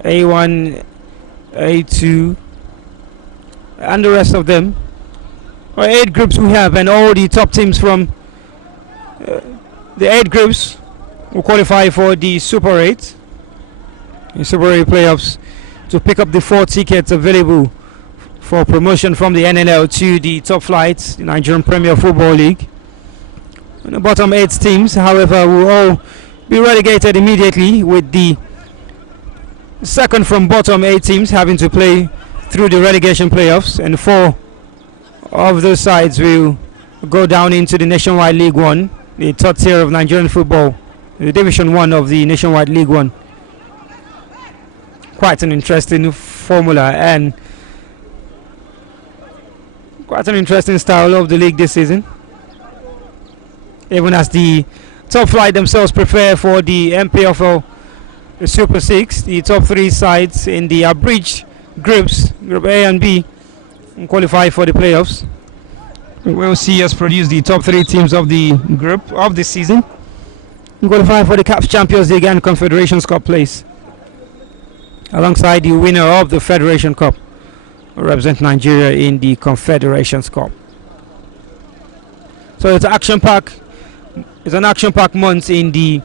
A1, A2, and the rest of them. 8 groups we have, and all the top teams from the 8 groups will qualify for the Super 8. The Super 8 playoffs to pick up the 4 tickets available for promotion from the NNL to the top flight, the Nigerian Premier Football League. And the bottom 8 teams, however, will all be relegated immediately, with the second from bottom 8 teams having to play through the relegation playoffs, and 4 of those sides will go down into the Nationwide League 1, the third tier of Nigerian football, the Division 1 of the Nationwide League 1. Quite an interesting formula and quite an interesting style of the league this season, even as the top flight themselves prepare for the MPFL Super 6. The top 3 sides in the abridged groups, Group A and B, qualify for the playoffs. We'll see us produce the top 3 teams of the group of this season, qualify for the CAF Champions League and Confederations Cup place, alongside the winner of the Federation Cup, who represent Nigeria in the Confederations Cup. So it's an action-packed month in the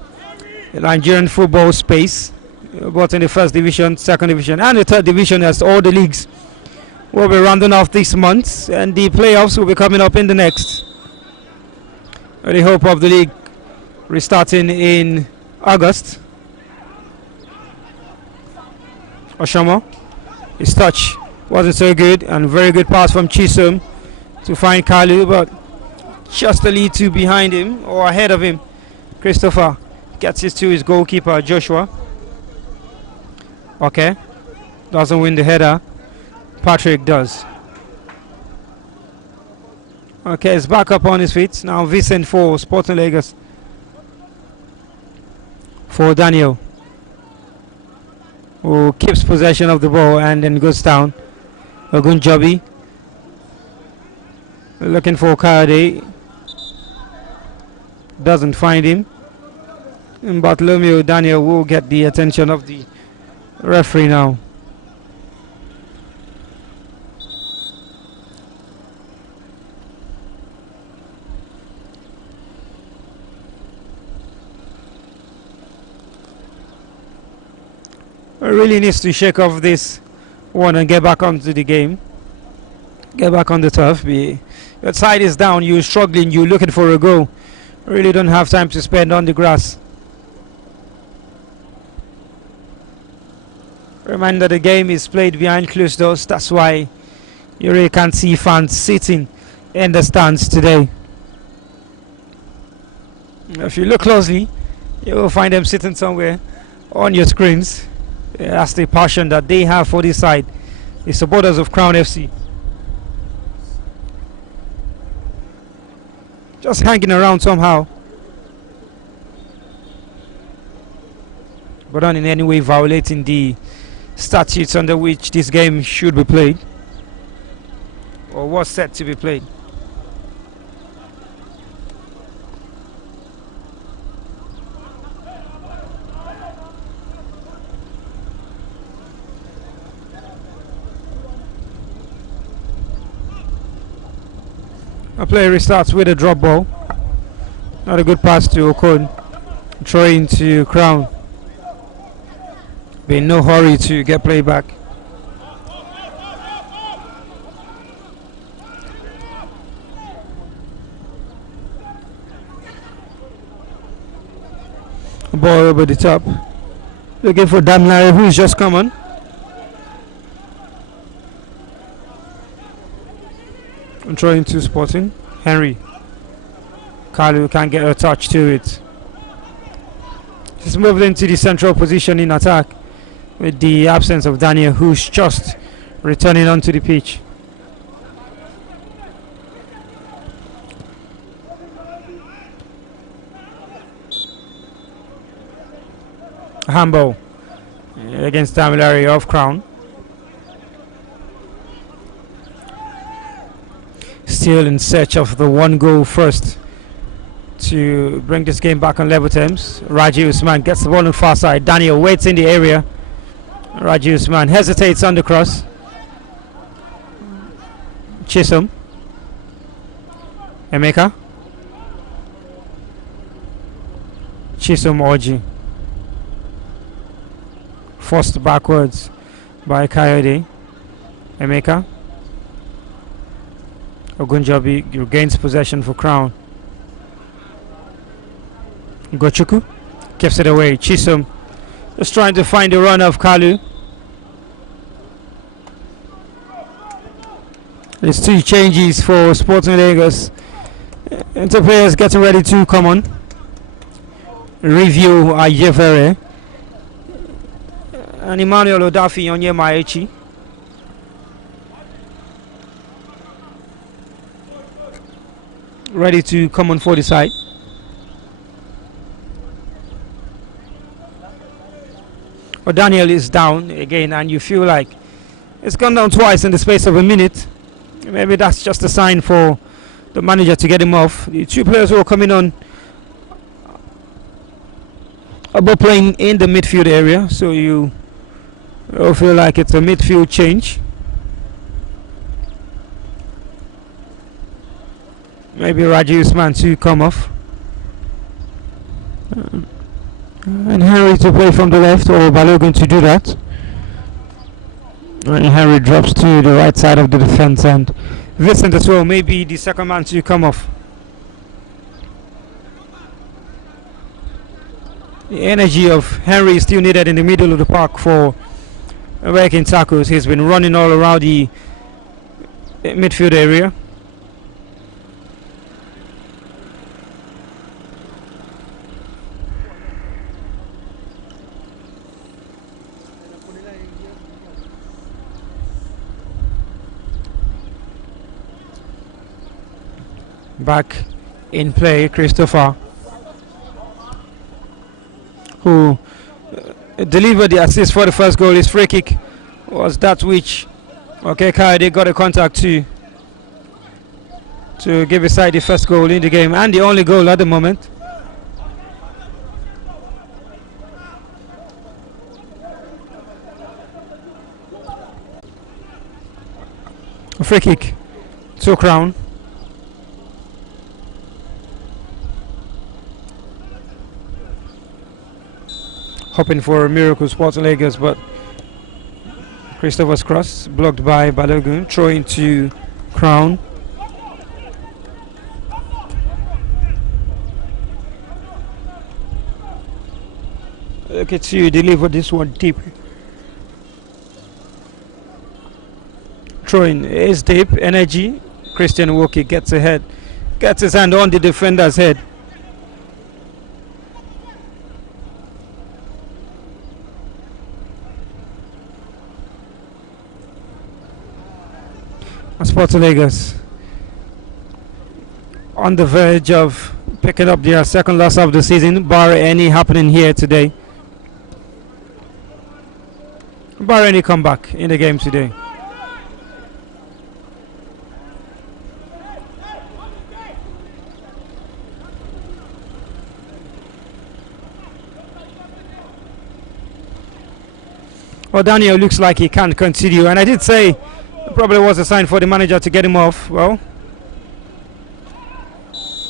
Nigerian football space, both in the first division, second division, and the third division, as all the leagues will be rounding off this month, and the playoffs will be coming up in the next. The hope of the league restarting in August. Oshomo, his touch wasn't so good, and very good pass from Chisom to find Kalu, but just a lead 2 behind him or ahead of him. Christopher gets it to his goalkeeper Joshua. Okay, doesn't win the header. Patrick does. Okay, it's back up on his feet now. Vincent for Sporting Lagos. For Daniel, who keeps possession of the ball and then goes down. Ogunjobi looking for Kade, doesn't find him. And Bartholomew Daniel will get the attention of the referee now. Really needs to shake off this one and get back onto the game. Get back on the turf. Your side is down, you're struggling, you're looking for a goal. Really don't have time to spend on the grass. Reminder, the game is played behind closed doors. That's why you really can't see fans sitting in the stands today. If you look closely, you will find them sitting somewhere on your screens. That's the passion that they have for this side, the supporters of Crown FC. Just hanging around somehow, but not in any way violating the statutes under which this game should be played or was set to be played. A player restarts with a drop ball. Not a good pass to Okon. Throw into Crown. Be in no hurry to get play back. Ball over the top. Looking for Damlare, who's just come on. And throwing to Sporting. Henry. Kalu can't get a touch to it. Just moved into the central position in attack with the absence of Daniel, who's just returning onto the pitch. Handball against Damilare of Crown. Still in search of the one goal first to bring this game back on level terms. Raji Usman gets the ball on the far side. Daniel waits in the area. Raji Usman hesitates on the cross. Chisom. Emeka. Chisom Orji. Forced backwards by Coyote. Emeka. Ogunjobi regains possession for Crown. Gochuku gives it away. Chisom just trying to find the run of Kalu. There's 2 changes for Sporting Lagos. Inter players getting ready to come on. Review Ayevere and Emmanuel Odafi Onye Maechi. Ready to come on for the side. Daniel is down again, and you feel like it's gone down twice in the space of a minute. Maybe that's just a sign for the manager to get him off. The 2 players who are coming on are both playing in the midfield area, so you feel like it's a midfield change. Maybe Raji Usman to come off. And Henry to play from the left, or Balogun to do that. And Henry drops to the right side of the defense, and Vincent as well, maybe the second man to come off. The energy of Henry is still needed in the middle of the park for making tackles. He's been running all around the midfield area. Back in play, Christopher, who delivered the assist for the first goal. His free kick was that which Kayode got a contact to give his side the first goal in the game, and the only goal at the moment. A free kick to Crown. Hoping for a miracle, Sporting Lagos, but Christopher's cross blocked by Balogun. Throw into Crown. Look at you deliver this one deep. Throwing is deep. Energy. Christian Woki gets ahead, gets his hand on the defender's head. Sporting Lagos on the verge of picking up their second loss of the season, bar any happening here today. Bar any comeback in the game today. Well, Daniel looks like he can't continue, and I did say probably was a sign for the manager to get him off. Well,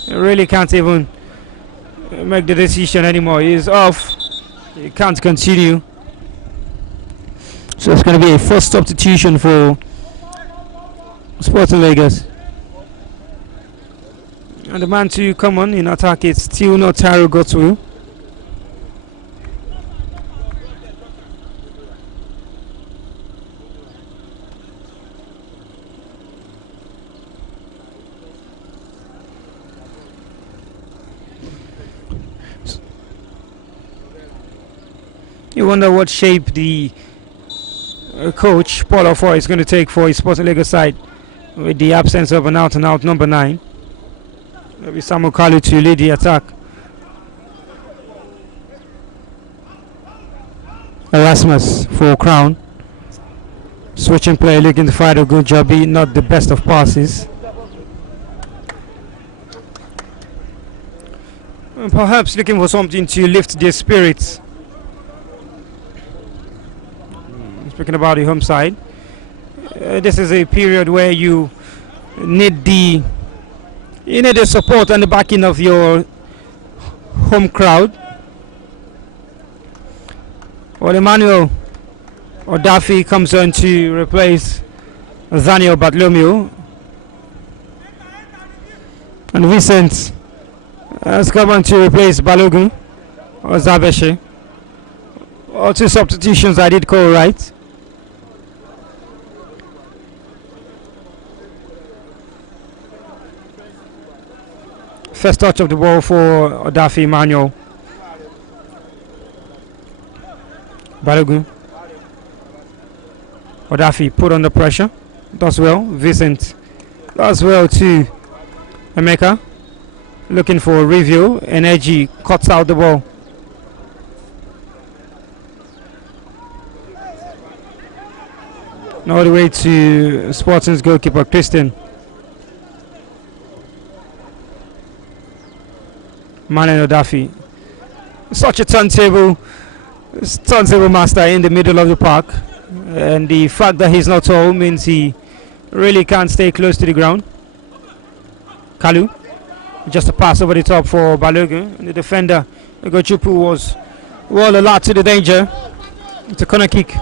he really can't even make the decision anymore. He's off. He can't continue. So it's going to be a first substitution for Sporting Lagos. And the man to come on in attack is still not Taro Gotswill. You wonder what shape the coach Paul Ofor is going to take for his Sporting Lagos side with the absence of an out-and-out number 9. Maybe Samuel Kalu to lead the attack. Erasmus for Crown. Switching play, looking to fight a good job, not the best of passes. And perhaps looking for something to lift their spirits. Speaking about the home side, this is a period where you need the support and the backing of your home crowd. Well, Emmanuel Odafi comes on to replace Daniel Bartolomeo. And Vincent has come on to replace Balogun or Zabeshe. All two substitutions I did call right. First touch of the ball for Odafi Emmanuel. Balogun. Odafi put under pressure. Does well. Vincent does well too. Emeka looking for a review. Energy cuts out the ball. All the way to Sporting's goalkeeper Christian. Manuel Odafi. Such a turntable master in the middle of the park. And the fact that he's not tall means he really can't stay close to the ground. Kalu, just a pass over the top for Balogun. And the defender, Ugochukwu, was well alert to the danger. It's a corner kick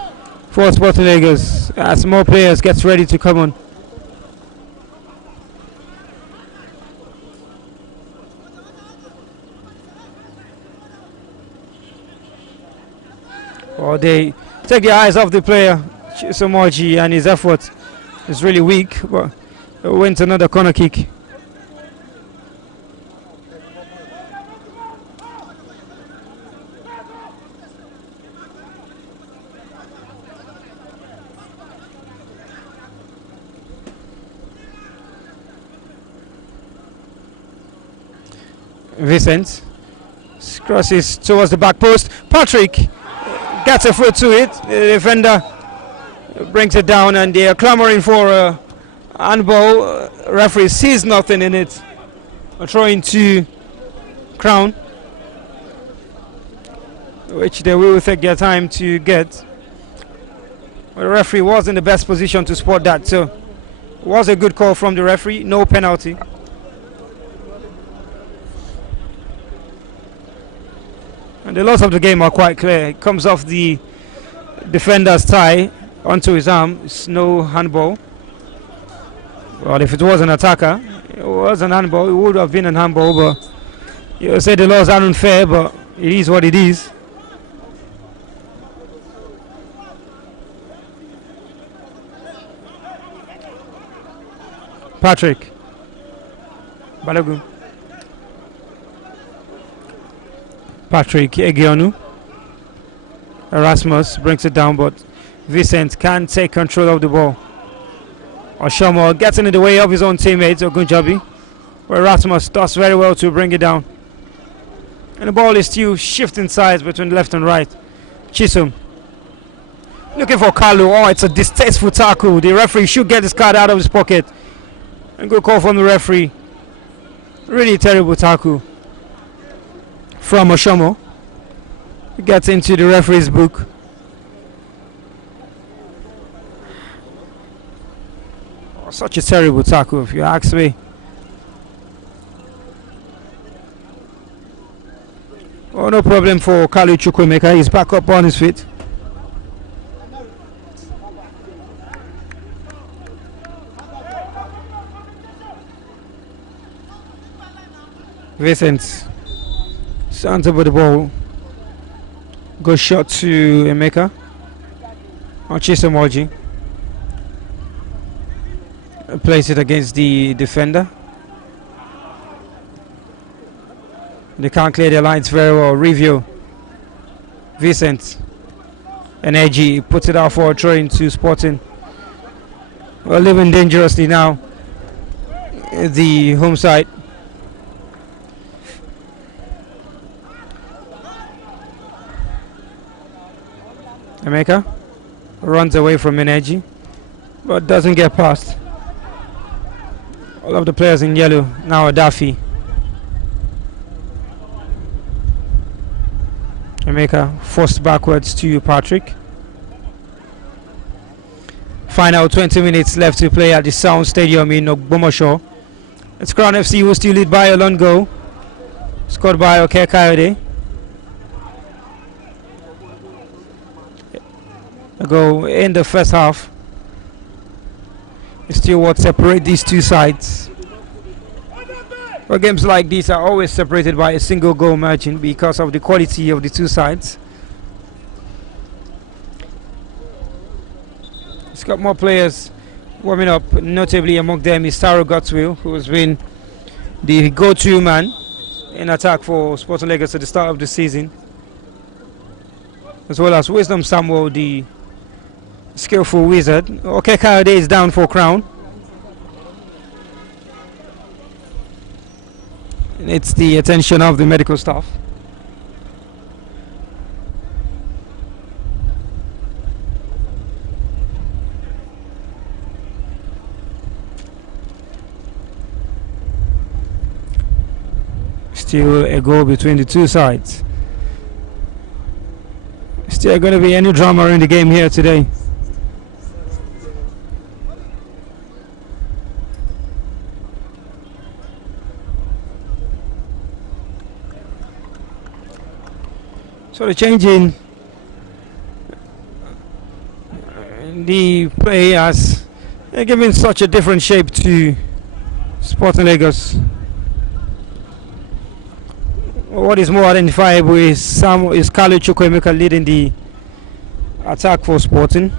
for Sporting Lagos as more players gets ready to come on. Or they take their eyes off the player, Chisomoji, and his effort is really weak, but it went another corner kick. Vincent crosses towards the back post. Patrick gets a foot to it. The defender brings it down, and they are clamoring for a handball. Referee sees nothing in it. Throwing to Crown, which they will take their time to get. But the referee was in the best position to spot that, so it was a good call from the referee. No penalty. And the loss of the game are quite clear. It comes off the defender's thigh onto his arm. It's no handball. Well, if it was an attacker, it was an handball. It would have been an handball, but you say the laws are unfair, but it is what it is. Patrick Balogun. Patrick Egionu. Erasmus brings it down, but Vincent can't take control of the ball. Oshomo gets in the way of his own teammates, Ogunjobi. Erasmus does very well to bring it down. And the ball is still shifting sides between left and right. Chisum looking for Kalu. Oh, it's a distasteful tackle. The referee should get his card out of his pocket. And good call from the referee. Really terrible tackle from Oshomo. He gets into the referee's book. Oh, such a terrible tackle, if you ask me. Oh, no problem for Kalu Chukwemeka. He's back up on his feet. Vincent stands over the ball. Good shot to Emeka. Chisomoji plays it against the defender. They can't clear their lines very well. Review. Vincent. Energy puts it out for a throw into Sporting. We're living dangerously now. The home side. Emeka runs away from Energy, but doesn't get past. All of the players in yellow now. Odafi. Emeka forced backwards to Patrick. Final 20 minutes left to play at the Sound Stadium in Ogbomoso. It's Crown FC who still lead by a lone goal, scored by Oke Kayode. ago in the first half. It's still what separates these two sides. But games like these are always separated by a single goal margin because of the quality of the two sides. It's got more players warming up, notably among them is Taro Godswill, who has been the go-to man in attack for Sporting Lagos at the start of the season, as well as Wisdom Samuel, the skillful wizard. Okekade is down for Crown. It's the attention of the medical staff. Still a goal between the two sides. Still going to be any drama in the game here today. So the change in the play has given such a different shape to Sporting Lagos. What is more identifiable is Carlo Chukwuemeka leading the attack for Sporting.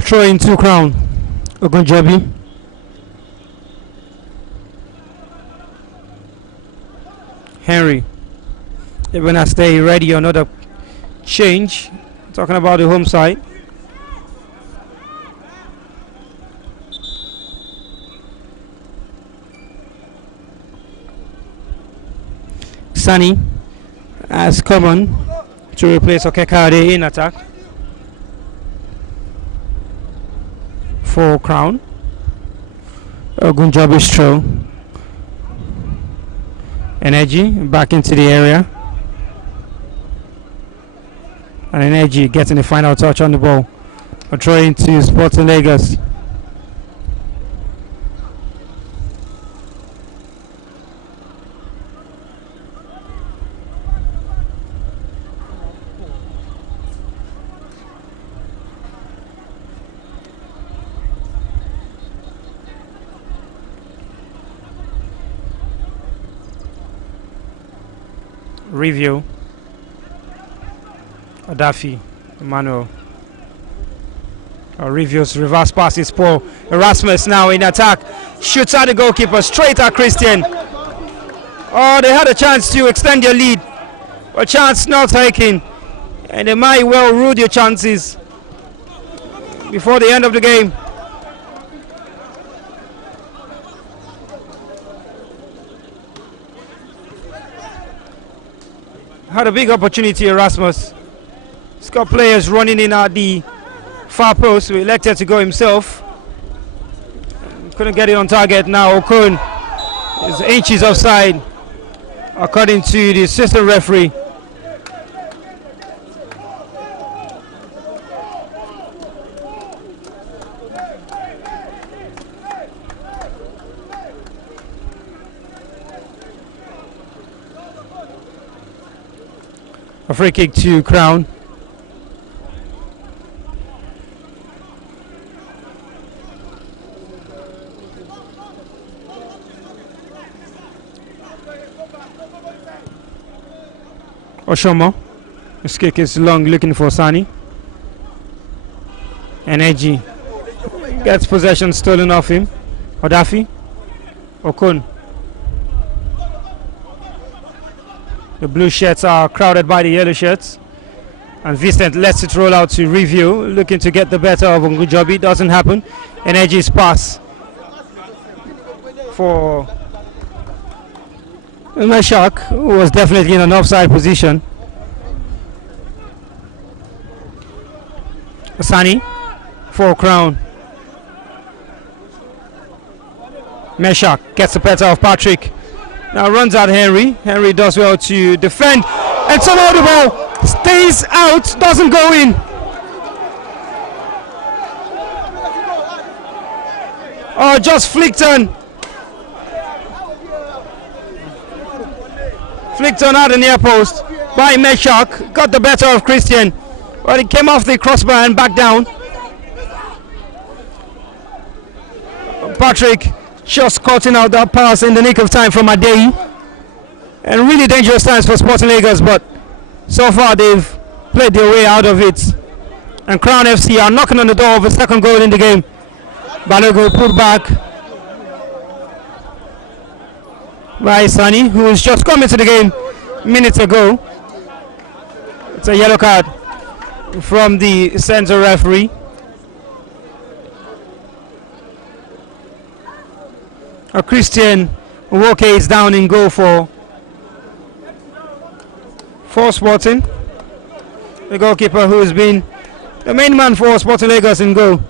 Throw into Crown. Ogunjobi. Henry. Even as they ready another change. Talking about the home side. Sani has come on to replace Okekade in attack for Crown. Ogunjobi Stroll. Energy back into the area. And Energy getting the final touch on the ball. A throw into Sporting Lagos. Review. Adafi, Emmanuel. Reviews, reverse pass is poor. Erasmus now in attack. Shoots at the goalkeeper, straight at Christian. Oh, they had a chance to extend their lead. A chance not taken. And they might well rue their chances before the end of the game. Had a big opportunity, Erasmus. He's got players running in at the far post, who elected to go himself. Couldn't get it on target. Now Okun is inches offside, according to the assistant referee. A free kick to Crown. Oshomo. This kick is long, looking for Sani. Energy gets possession stolen off him. Odafi. Okun. The blue shirts are crowded by the yellow shirts. And Vincent lets it roll out to Review, looking to get the better of Ogunjobi. Doesn't happen. Energy's pass for Meshak, who was definitely in an offside position. Sani for Crown. Meshak gets the better of Patrick. Now runs out Henry. Henry does well to defend. And somehow the ball stays out, doesn't go in. Oh, just flicked on. Flicked on out the near post by Meshach. Got the better of Christian. But it came off the crossbar and back down. Patrick just cutting out that pass in the nick of time from Adeyi. And really dangerous times for Sporting Lagos, but so far they've played their way out of it. And Crown FC are knocking on the door of a second goal in the game. Balogun put back by Sani, who is just coming to the game minutes ago. It's a yellow card from the center referee. Christian Woke is down in goal for Sporting. The goalkeeper who has been the main man for Sporting Lagos in goal.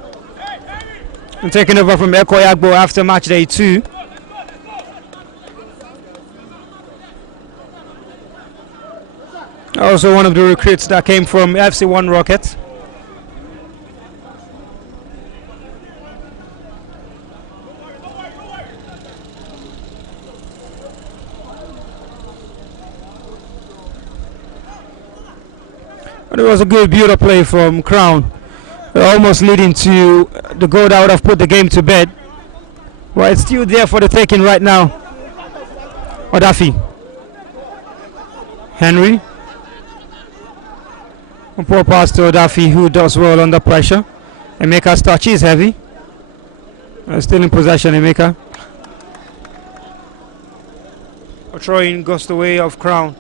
And taking over from Eko Yagbo after match day 2. Also one of the recruits that came from FC1 Rocket. But it was a good build-up play from Crown, almost leading to the goal that would have put the game to bed. Well, it's still there for the taking right now. Odafi. Henry. A poor pass to Odafi, who does well under pressure. Emeka's touch is heavy. Still in possession, Emeka. A throw-in goes the way of Crown.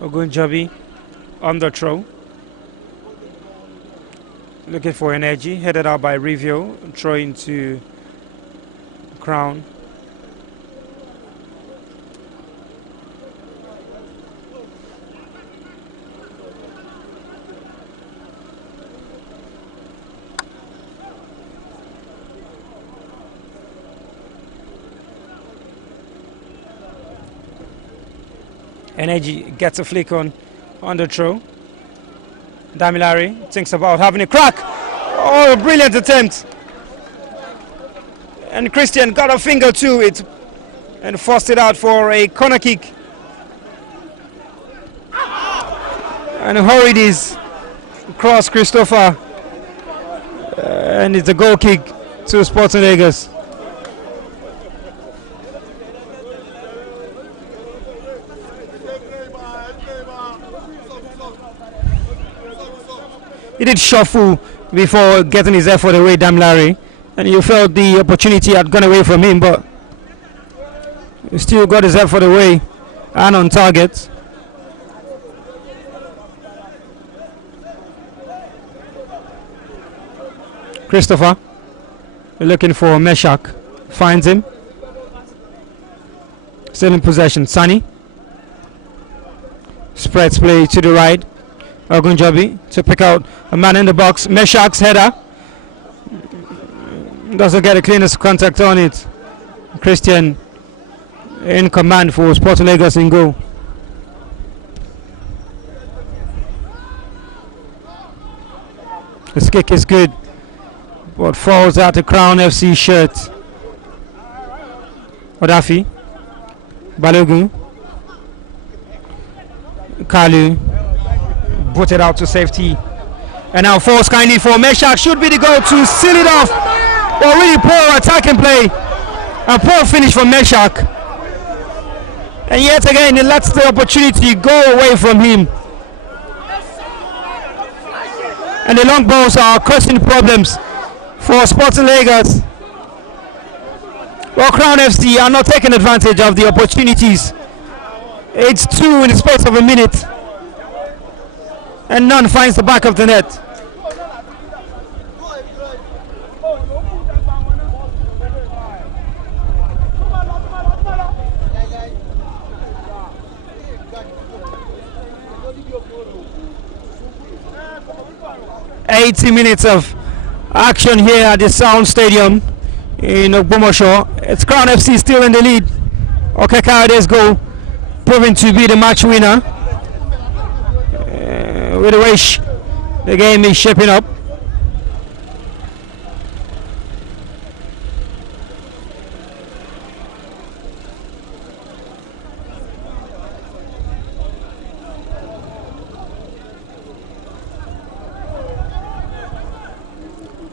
Ogunjobi on the throw. Looking for energy. Headed out by Rivio. Throwing to Crown. Energy gets a flick on the throw. Damilare thinks about having a crack. Oh, brilliant attempt. And Christian got a finger to it and forced it out for a corner kick. And hurried his cross Christopher. And it's a goal kick to Sporting Lagos. He did shuffle before getting his effort away, Damilare, and you felt the opportunity had gone away from him, but he still got his effort away and on target. Christopher looking for Meshach, finds him. Still in possession, Sani. Spreads play to the right. Ogunjobi to pick out a man in the box. Meshach's header doesn't get a cleanest contact on it. Christian in command for Sporting Lagos in goal. This kick is good, but falls out the Crown FC shirt. Odafi, Balogun, Kalu. Put it out to safety. And now falls kindly for Meshach. Should be the goal to seal it off. Well, really poor attacking play. A poor finish from Meshach. And yet again, he lets the opportunity go away from him. And the long balls are causing problems for Sporting Lagos. Well, Crown FC are not taking advantage of the opportunities. It's 2 in the space of a minute. And none finds the back of the net. '80 minutes of Action here at the Sound Stadium in Ogbomoso. It's Crown FC still in the lead. Okay, Kayade's goal proving to be the match winner. With the way the game is shaping up.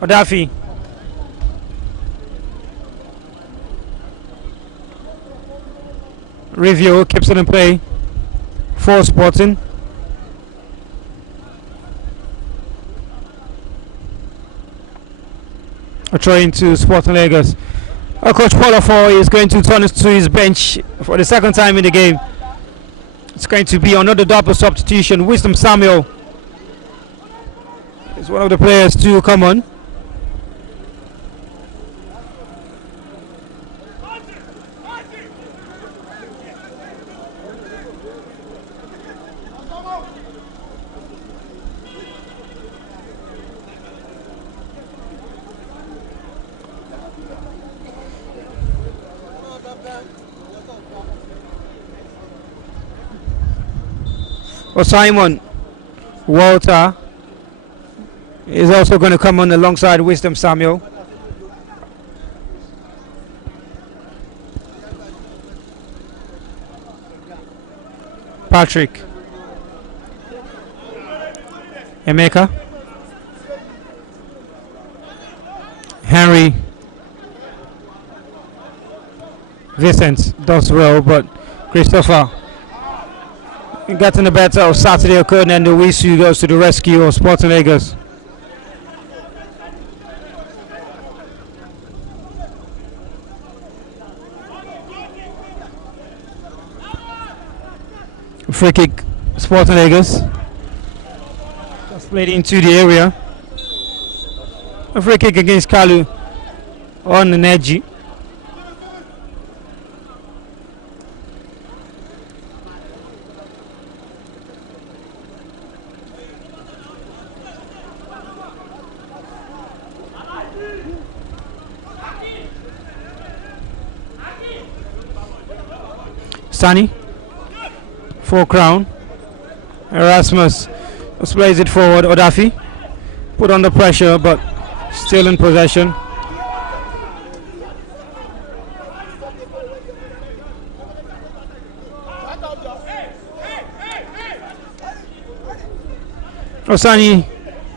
Odafi. Review keeps it in play for Sporting. A throw into Sporting Lagos. Coach Paulafo is going to turn to his bench for the second time in the game. It's going to be another double substitution. Wisdom Samuel is one of the players to come on. Simon Walter is also going to come on alongside Wisdom Samuel. Patrick Emeka, Henry Vincent does well, but Christopher getting the better of Saturday Okun, and the Wisu goes to the rescue of Sporting Lagos. Free kick, Sporting Lagos. Just played into the area. A free kick against Kalu on the Neji. Sani for Crown. Erasmus displays it forward. Odafi put under pressure, but still in possession. Osani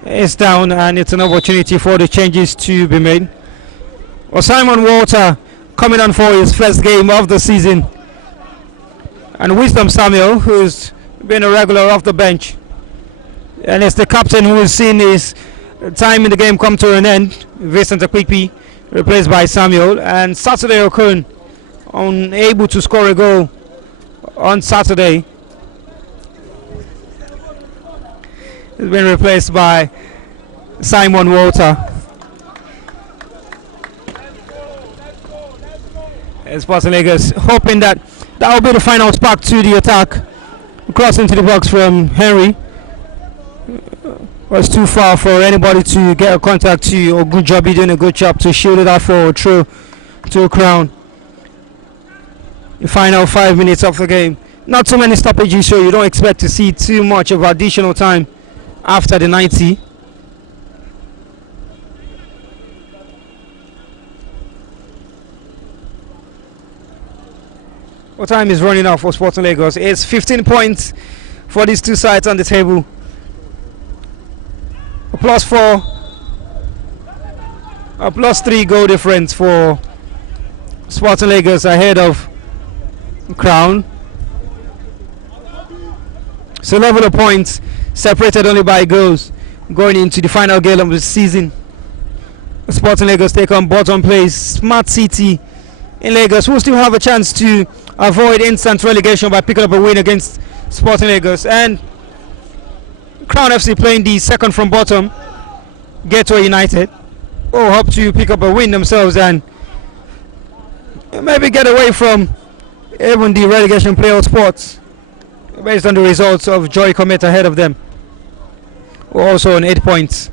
is down, and it's an opportunity for the changes to be made. Simon Walter coming on for his first game of the season. And Wisdom Samuel, who's been a regular off the bench. And it's the captain who has seen his time in the game come to an end. Vincent Akpikpi, replaced by Samuel. And Saturday Okun, unable to score a goal on Saturday. He's been replaced by Simon Walter. Sporting Lagos hoping that will be the final spark to the attack. Cross into the box from Henry. Was too far for anybody to get a contact to. Or good job, doing a good job to shield it out forward through to Crown. The final 5 minutes of the game. Not too many stoppages, so you don't expect to see too much of additional time after the 90. What time is running out for Sporting Lagos? It's 15 points for these two sides on the table. A +4, a +3 goal difference for Sporting Lagos ahead of Crown. So level of points separated only by goals going into the final game of the season. Sporting Lagos take on bottom place Smart City in Lagos, who still have a chance to avoid instant relegation by picking up a win against Sporting Lagos. And Crown FC playing the second from bottom, Gateway United, who hope to pick up a win themselves and maybe get away from even the relegation playoff spots based on the results of Joy Comet ahead of them, also on 8 points.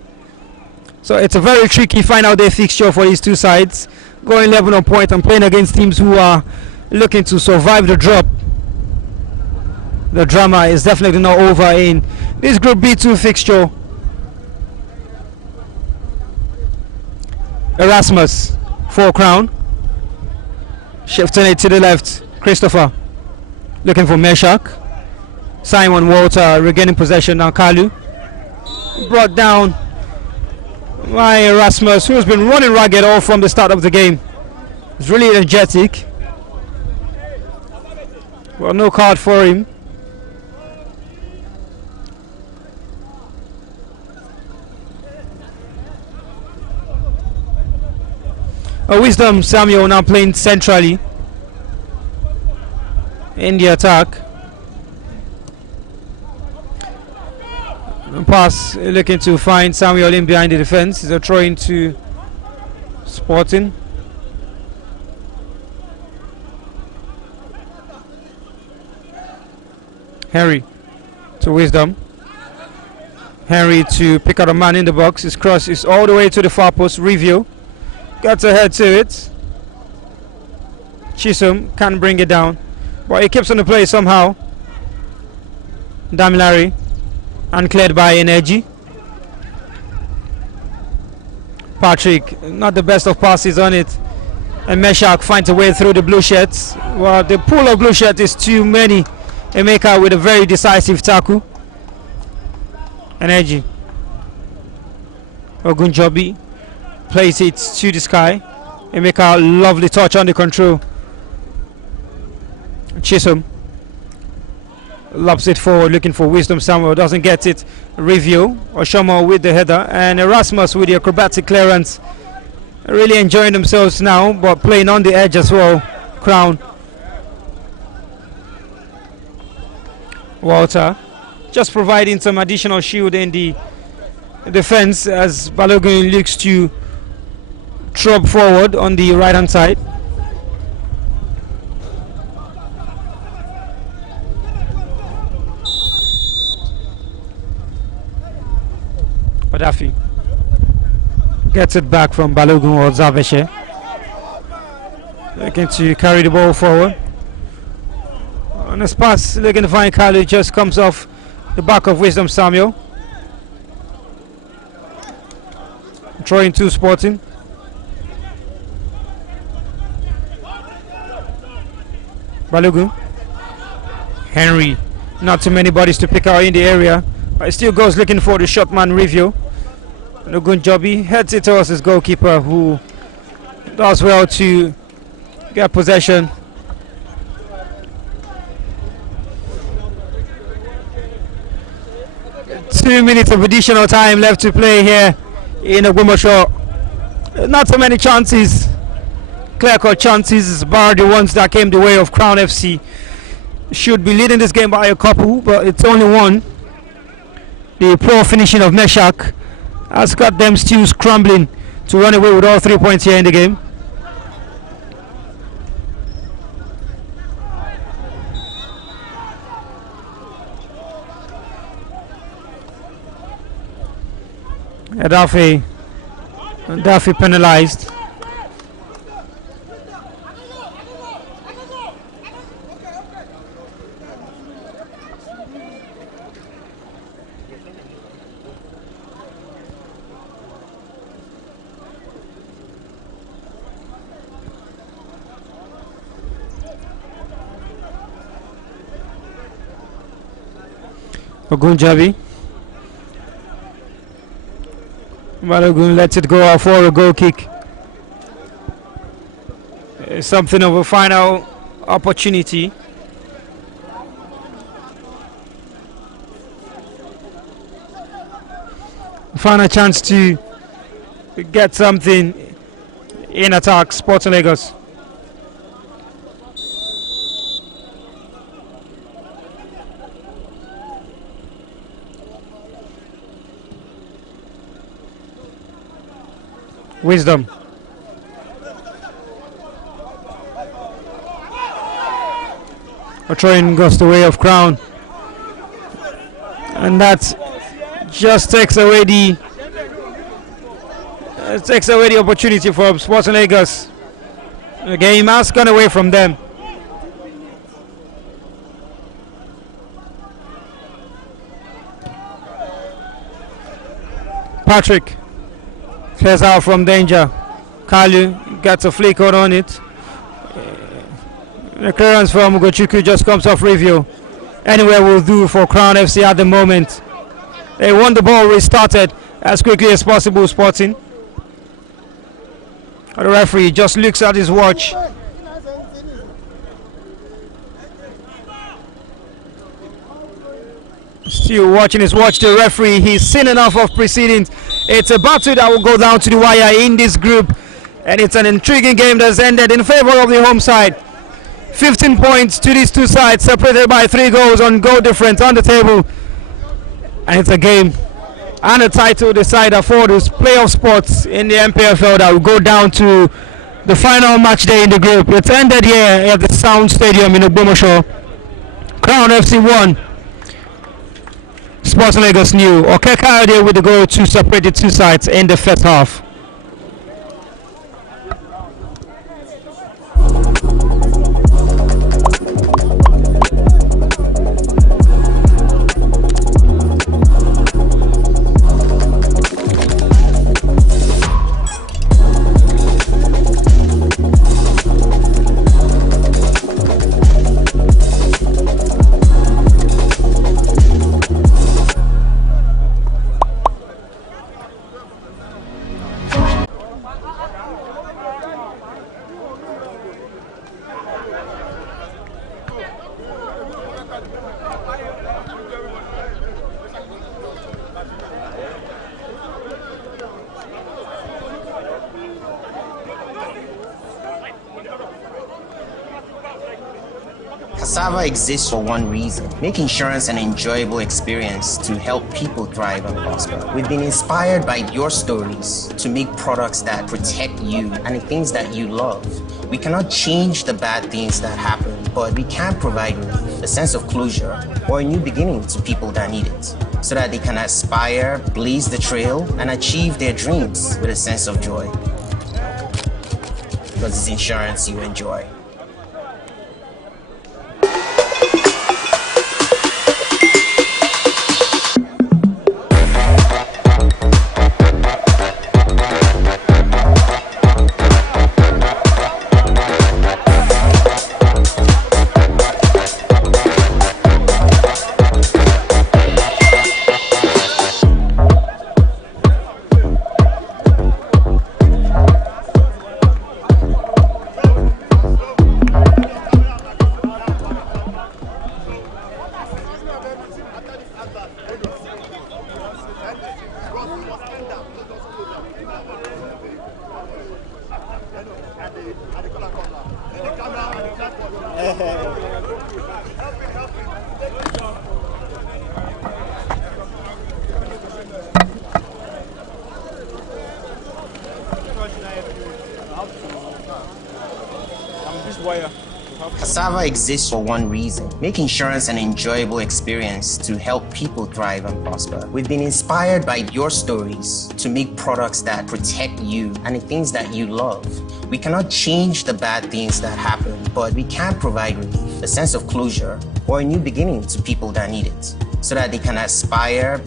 So it's a very tricky final day fixture for these two sides, going 11 on point and playing against teams who are looking to survive the drop. The drama is definitely not over in this Group B2 fixture. Erasmus for Crown, shifting it to the left. Christopher looking for Meshach. Simon Walter regaining possession. Now Kalu brought down by Erasmus, who's been running ragged all from the start of the game. He's really energetic. Well, no card for him. Wisdom Samuel now playing centrally in the attack. Pass looking to find Samuel in behind the defense. He's a throw into Sporting. Henry to Wisdom. Henry to pick out a man in the box. His cross is all the way to the far post. Review gets ahead to it. Chisholm can't bring it down, but he keeps on the play somehow. Damilari and cleared by Energy. Patrick, not the best of passes on it, and Meshach finds a way through the blue shirts. Well, the pool of blue shirts is too many. Emeka with a very decisive tackle. Energy. Ogunjobi plays it to the sky. Emeka, lovely touch on the control. Chisholm lobs it forward, looking for Wisdom Samuel, doesn't get it. Review. Oshomo with the header, and Erasmus with the acrobatic clearance. Really enjoying themselves now, but playing on the edge as well. Crown. Walter just providing some additional shield in the defense as Balogun looks to throw forward on the right hand side. Badafi gets it back from Balogun or Zaveshe, looking to carry the ball forward. On his pass, looking to find Kali, just comes off the back of Wisdom Samuel. Throwing to Sporting. Balogun. Henry, not too many bodies to pick out in the area, but he still goes looking for the shot man Review. Ogunjobi heads it towards his goalkeeper, who does well to get possession. Two minutes of additional time left to play here in Ogbomoso. Not so many chances, clear-cut chances, bar the ones that came the way of Crown FC. Should be leading this game by a couple, but it's only one. The poor finishing of Meshach has got them still scrambling to run away with all 3 points here in the game. Daffy penalized. Ogunjobi. Balogun lets it go out for a goal kick. Something of a final opportunity. Final chance to get something in attack. Sporting Lagos. Wisdom. A train goes the way of Crown, and that just takes away the It takes away the opportunity for Sporting Lagos. The game has gone away from them. Patrick clears out from danger. Kalu gets a flick on it. The clearance from Ugochukwu just comes off review. Anywhere will do for Crown FC at the moment. They want the ball restarted as quickly as possible, Sporting. The referee just looks at his watch. Still watching his watch, the referee. He's seen enough of proceedings. It's a battle that will go down to the wire in this group, and it's an intriguing game that's ended in favor of the home side. 15 points to these two sides, separated by 3 goals on goal difference on the table, and it's a game and a title decider for those playoff spots in the MPFL that will go down to the final match day in the group. It's ended here at the Sound Stadium in Ogbomoso. Crown FC 1, Sporting Lagos new. Okekayode with the goal to separate the two sides in the first half. Cassava exists for one reason: make insurance an enjoyable experience to help people thrive and prosper. We've been inspired by your stories to make products that protect you and the things that you love. We cannot change the bad things that happen, but we can provide relief, a sense of closure, or a new beginning to people that need it, so that they can aspire, blaze the trail, and achieve their dreams with a sense of joy. Because it's insurance you enjoy. Cassava exists for one reason: make insurance an enjoyable experience to help people thrive and prosper. We've been inspired by your stories to make products that protect you and the things that you love. We cannot change the bad things that happen, but we can provide relief, a sense of closure, or a new beginning to people that need it, so that they can aspire,